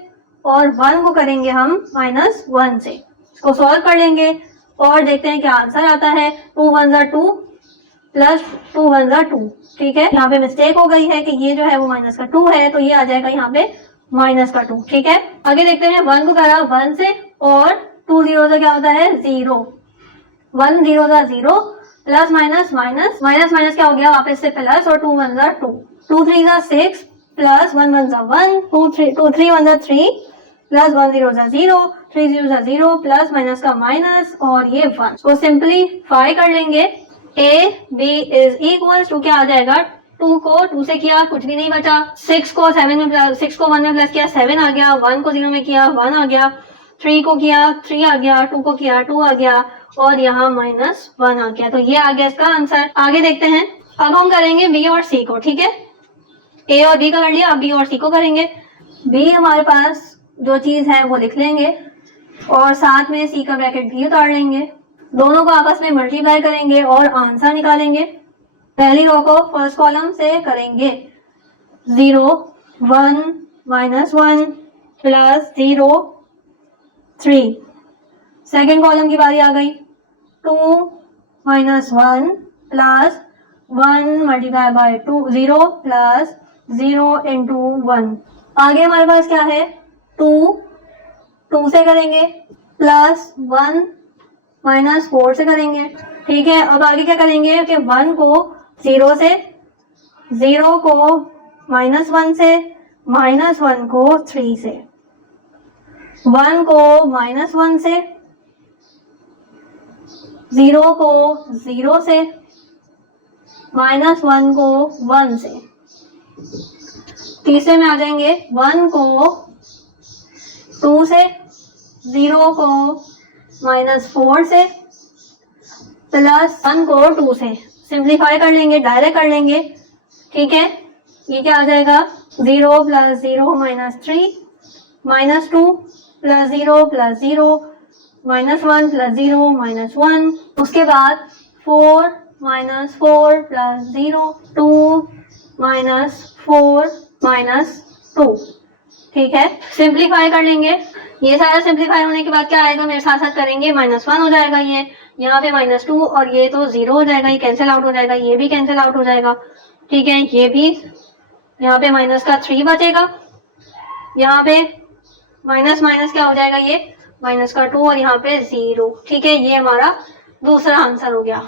और 1 को करेंगे हम -1 से। इसको सॉल्व कर लेंगे और देखते हैं क्या आंसर आता है। 2 1 2 प्लस 2 1 2, ठीक है। यहाँ पे मिस्टेक हो गई है कि ये जो है वो -2 है, तो ये आ जाएगा यहाँ पे -2, ठीक है। आगे देखते हैं, 1 को करा 1 से और 2 0 से क्या होता है 0, 1 0 0, plus minus minus minus minus क्या हो गया वापस से प्लस, और 2 1 2, 2 3 6, प्लस 1 1 1, 2 3 1 3, प्लस 1 0 0, 3 0 0, प्लस माइनस का माइनस और ये 1। तो सिंपलीफाई कर लेंगे। a b is equal to क्या आ जाएगा, 2 को 2 से किया कुछ भी नहीं बचा, 6 को 1 में प्लस किया 7 आ गया, 1 को 0 में किया 1 आ गया, 3 को किया 3 आ गया, 2 को किया 2 आ गया और यहाँ -1 आ गया। तो ये आ गया इसका आंसर। आगे देखते हैं, अब हम करेंगे b और c को, ठीक है। a और b का कर लिया, अब b और c को करेंगे। b हमारे पास जो चीज है वो लिख लेंगे और साथ में c का ब्रैकेट भी उतार लेंगे। दोनों को आपस में मल्टीप्लाई करेंगे और आंसर निकालेंगे। पहली रो को फर्स्ट कॉलम से करेंगे 0 1 -1 प्लस 0 3। सेकेंड कॉलम की बारी आ गई, 2 -1 plus 1 multiply by 2 0 plus 0 into 1। आगे हमारे पास क्या है, 2 से करेंगे, प्लस 1 -4 से करेंगे, ठीक है। अब आगे क्या करेंगे कि 1 को 0 से, 0 को -1 से, -1 को 3 से, 1 को -1 से, 0 को 0 से, -1 को 1 से। तीसरे में आ जाएंगे, 1 को 2 से, 0 को -4 से, प्लस 1 को 2 से। सिंप्लीफाई कर लेंगे, डायरेक्ट कर लेंगे, ठीक है। ये क्या आ जाएगा, 0 प्लस 0 -3, -2 प्लस 0 प्लस 0, -1 प्लस 0 -1। उसके बाद 4 -4 प्लस 0, 2 -4 -2, ठीक है। सिंप्लीफाई कर लेंगे। ये सारा सिंप्लीफाई होने के बाद क्या आएगा, मेरे साथ साथ करेंगे, -1 हो जाएगा, यहाँ पे -2 और ये तो 0 हो जाएगा, ये कैंसिल आउट हो जाएगा, ये भी कैंसिल आउट हो जाएगा, ठीक है। ये भी यहाँ पे -3 बचेगा, यहाँ पे माइनस माइनस क्या हो जाएगा, ये -2 और यहाँ पे 0, ठीक है। ये हमारा दूसरा आंसर हो गया।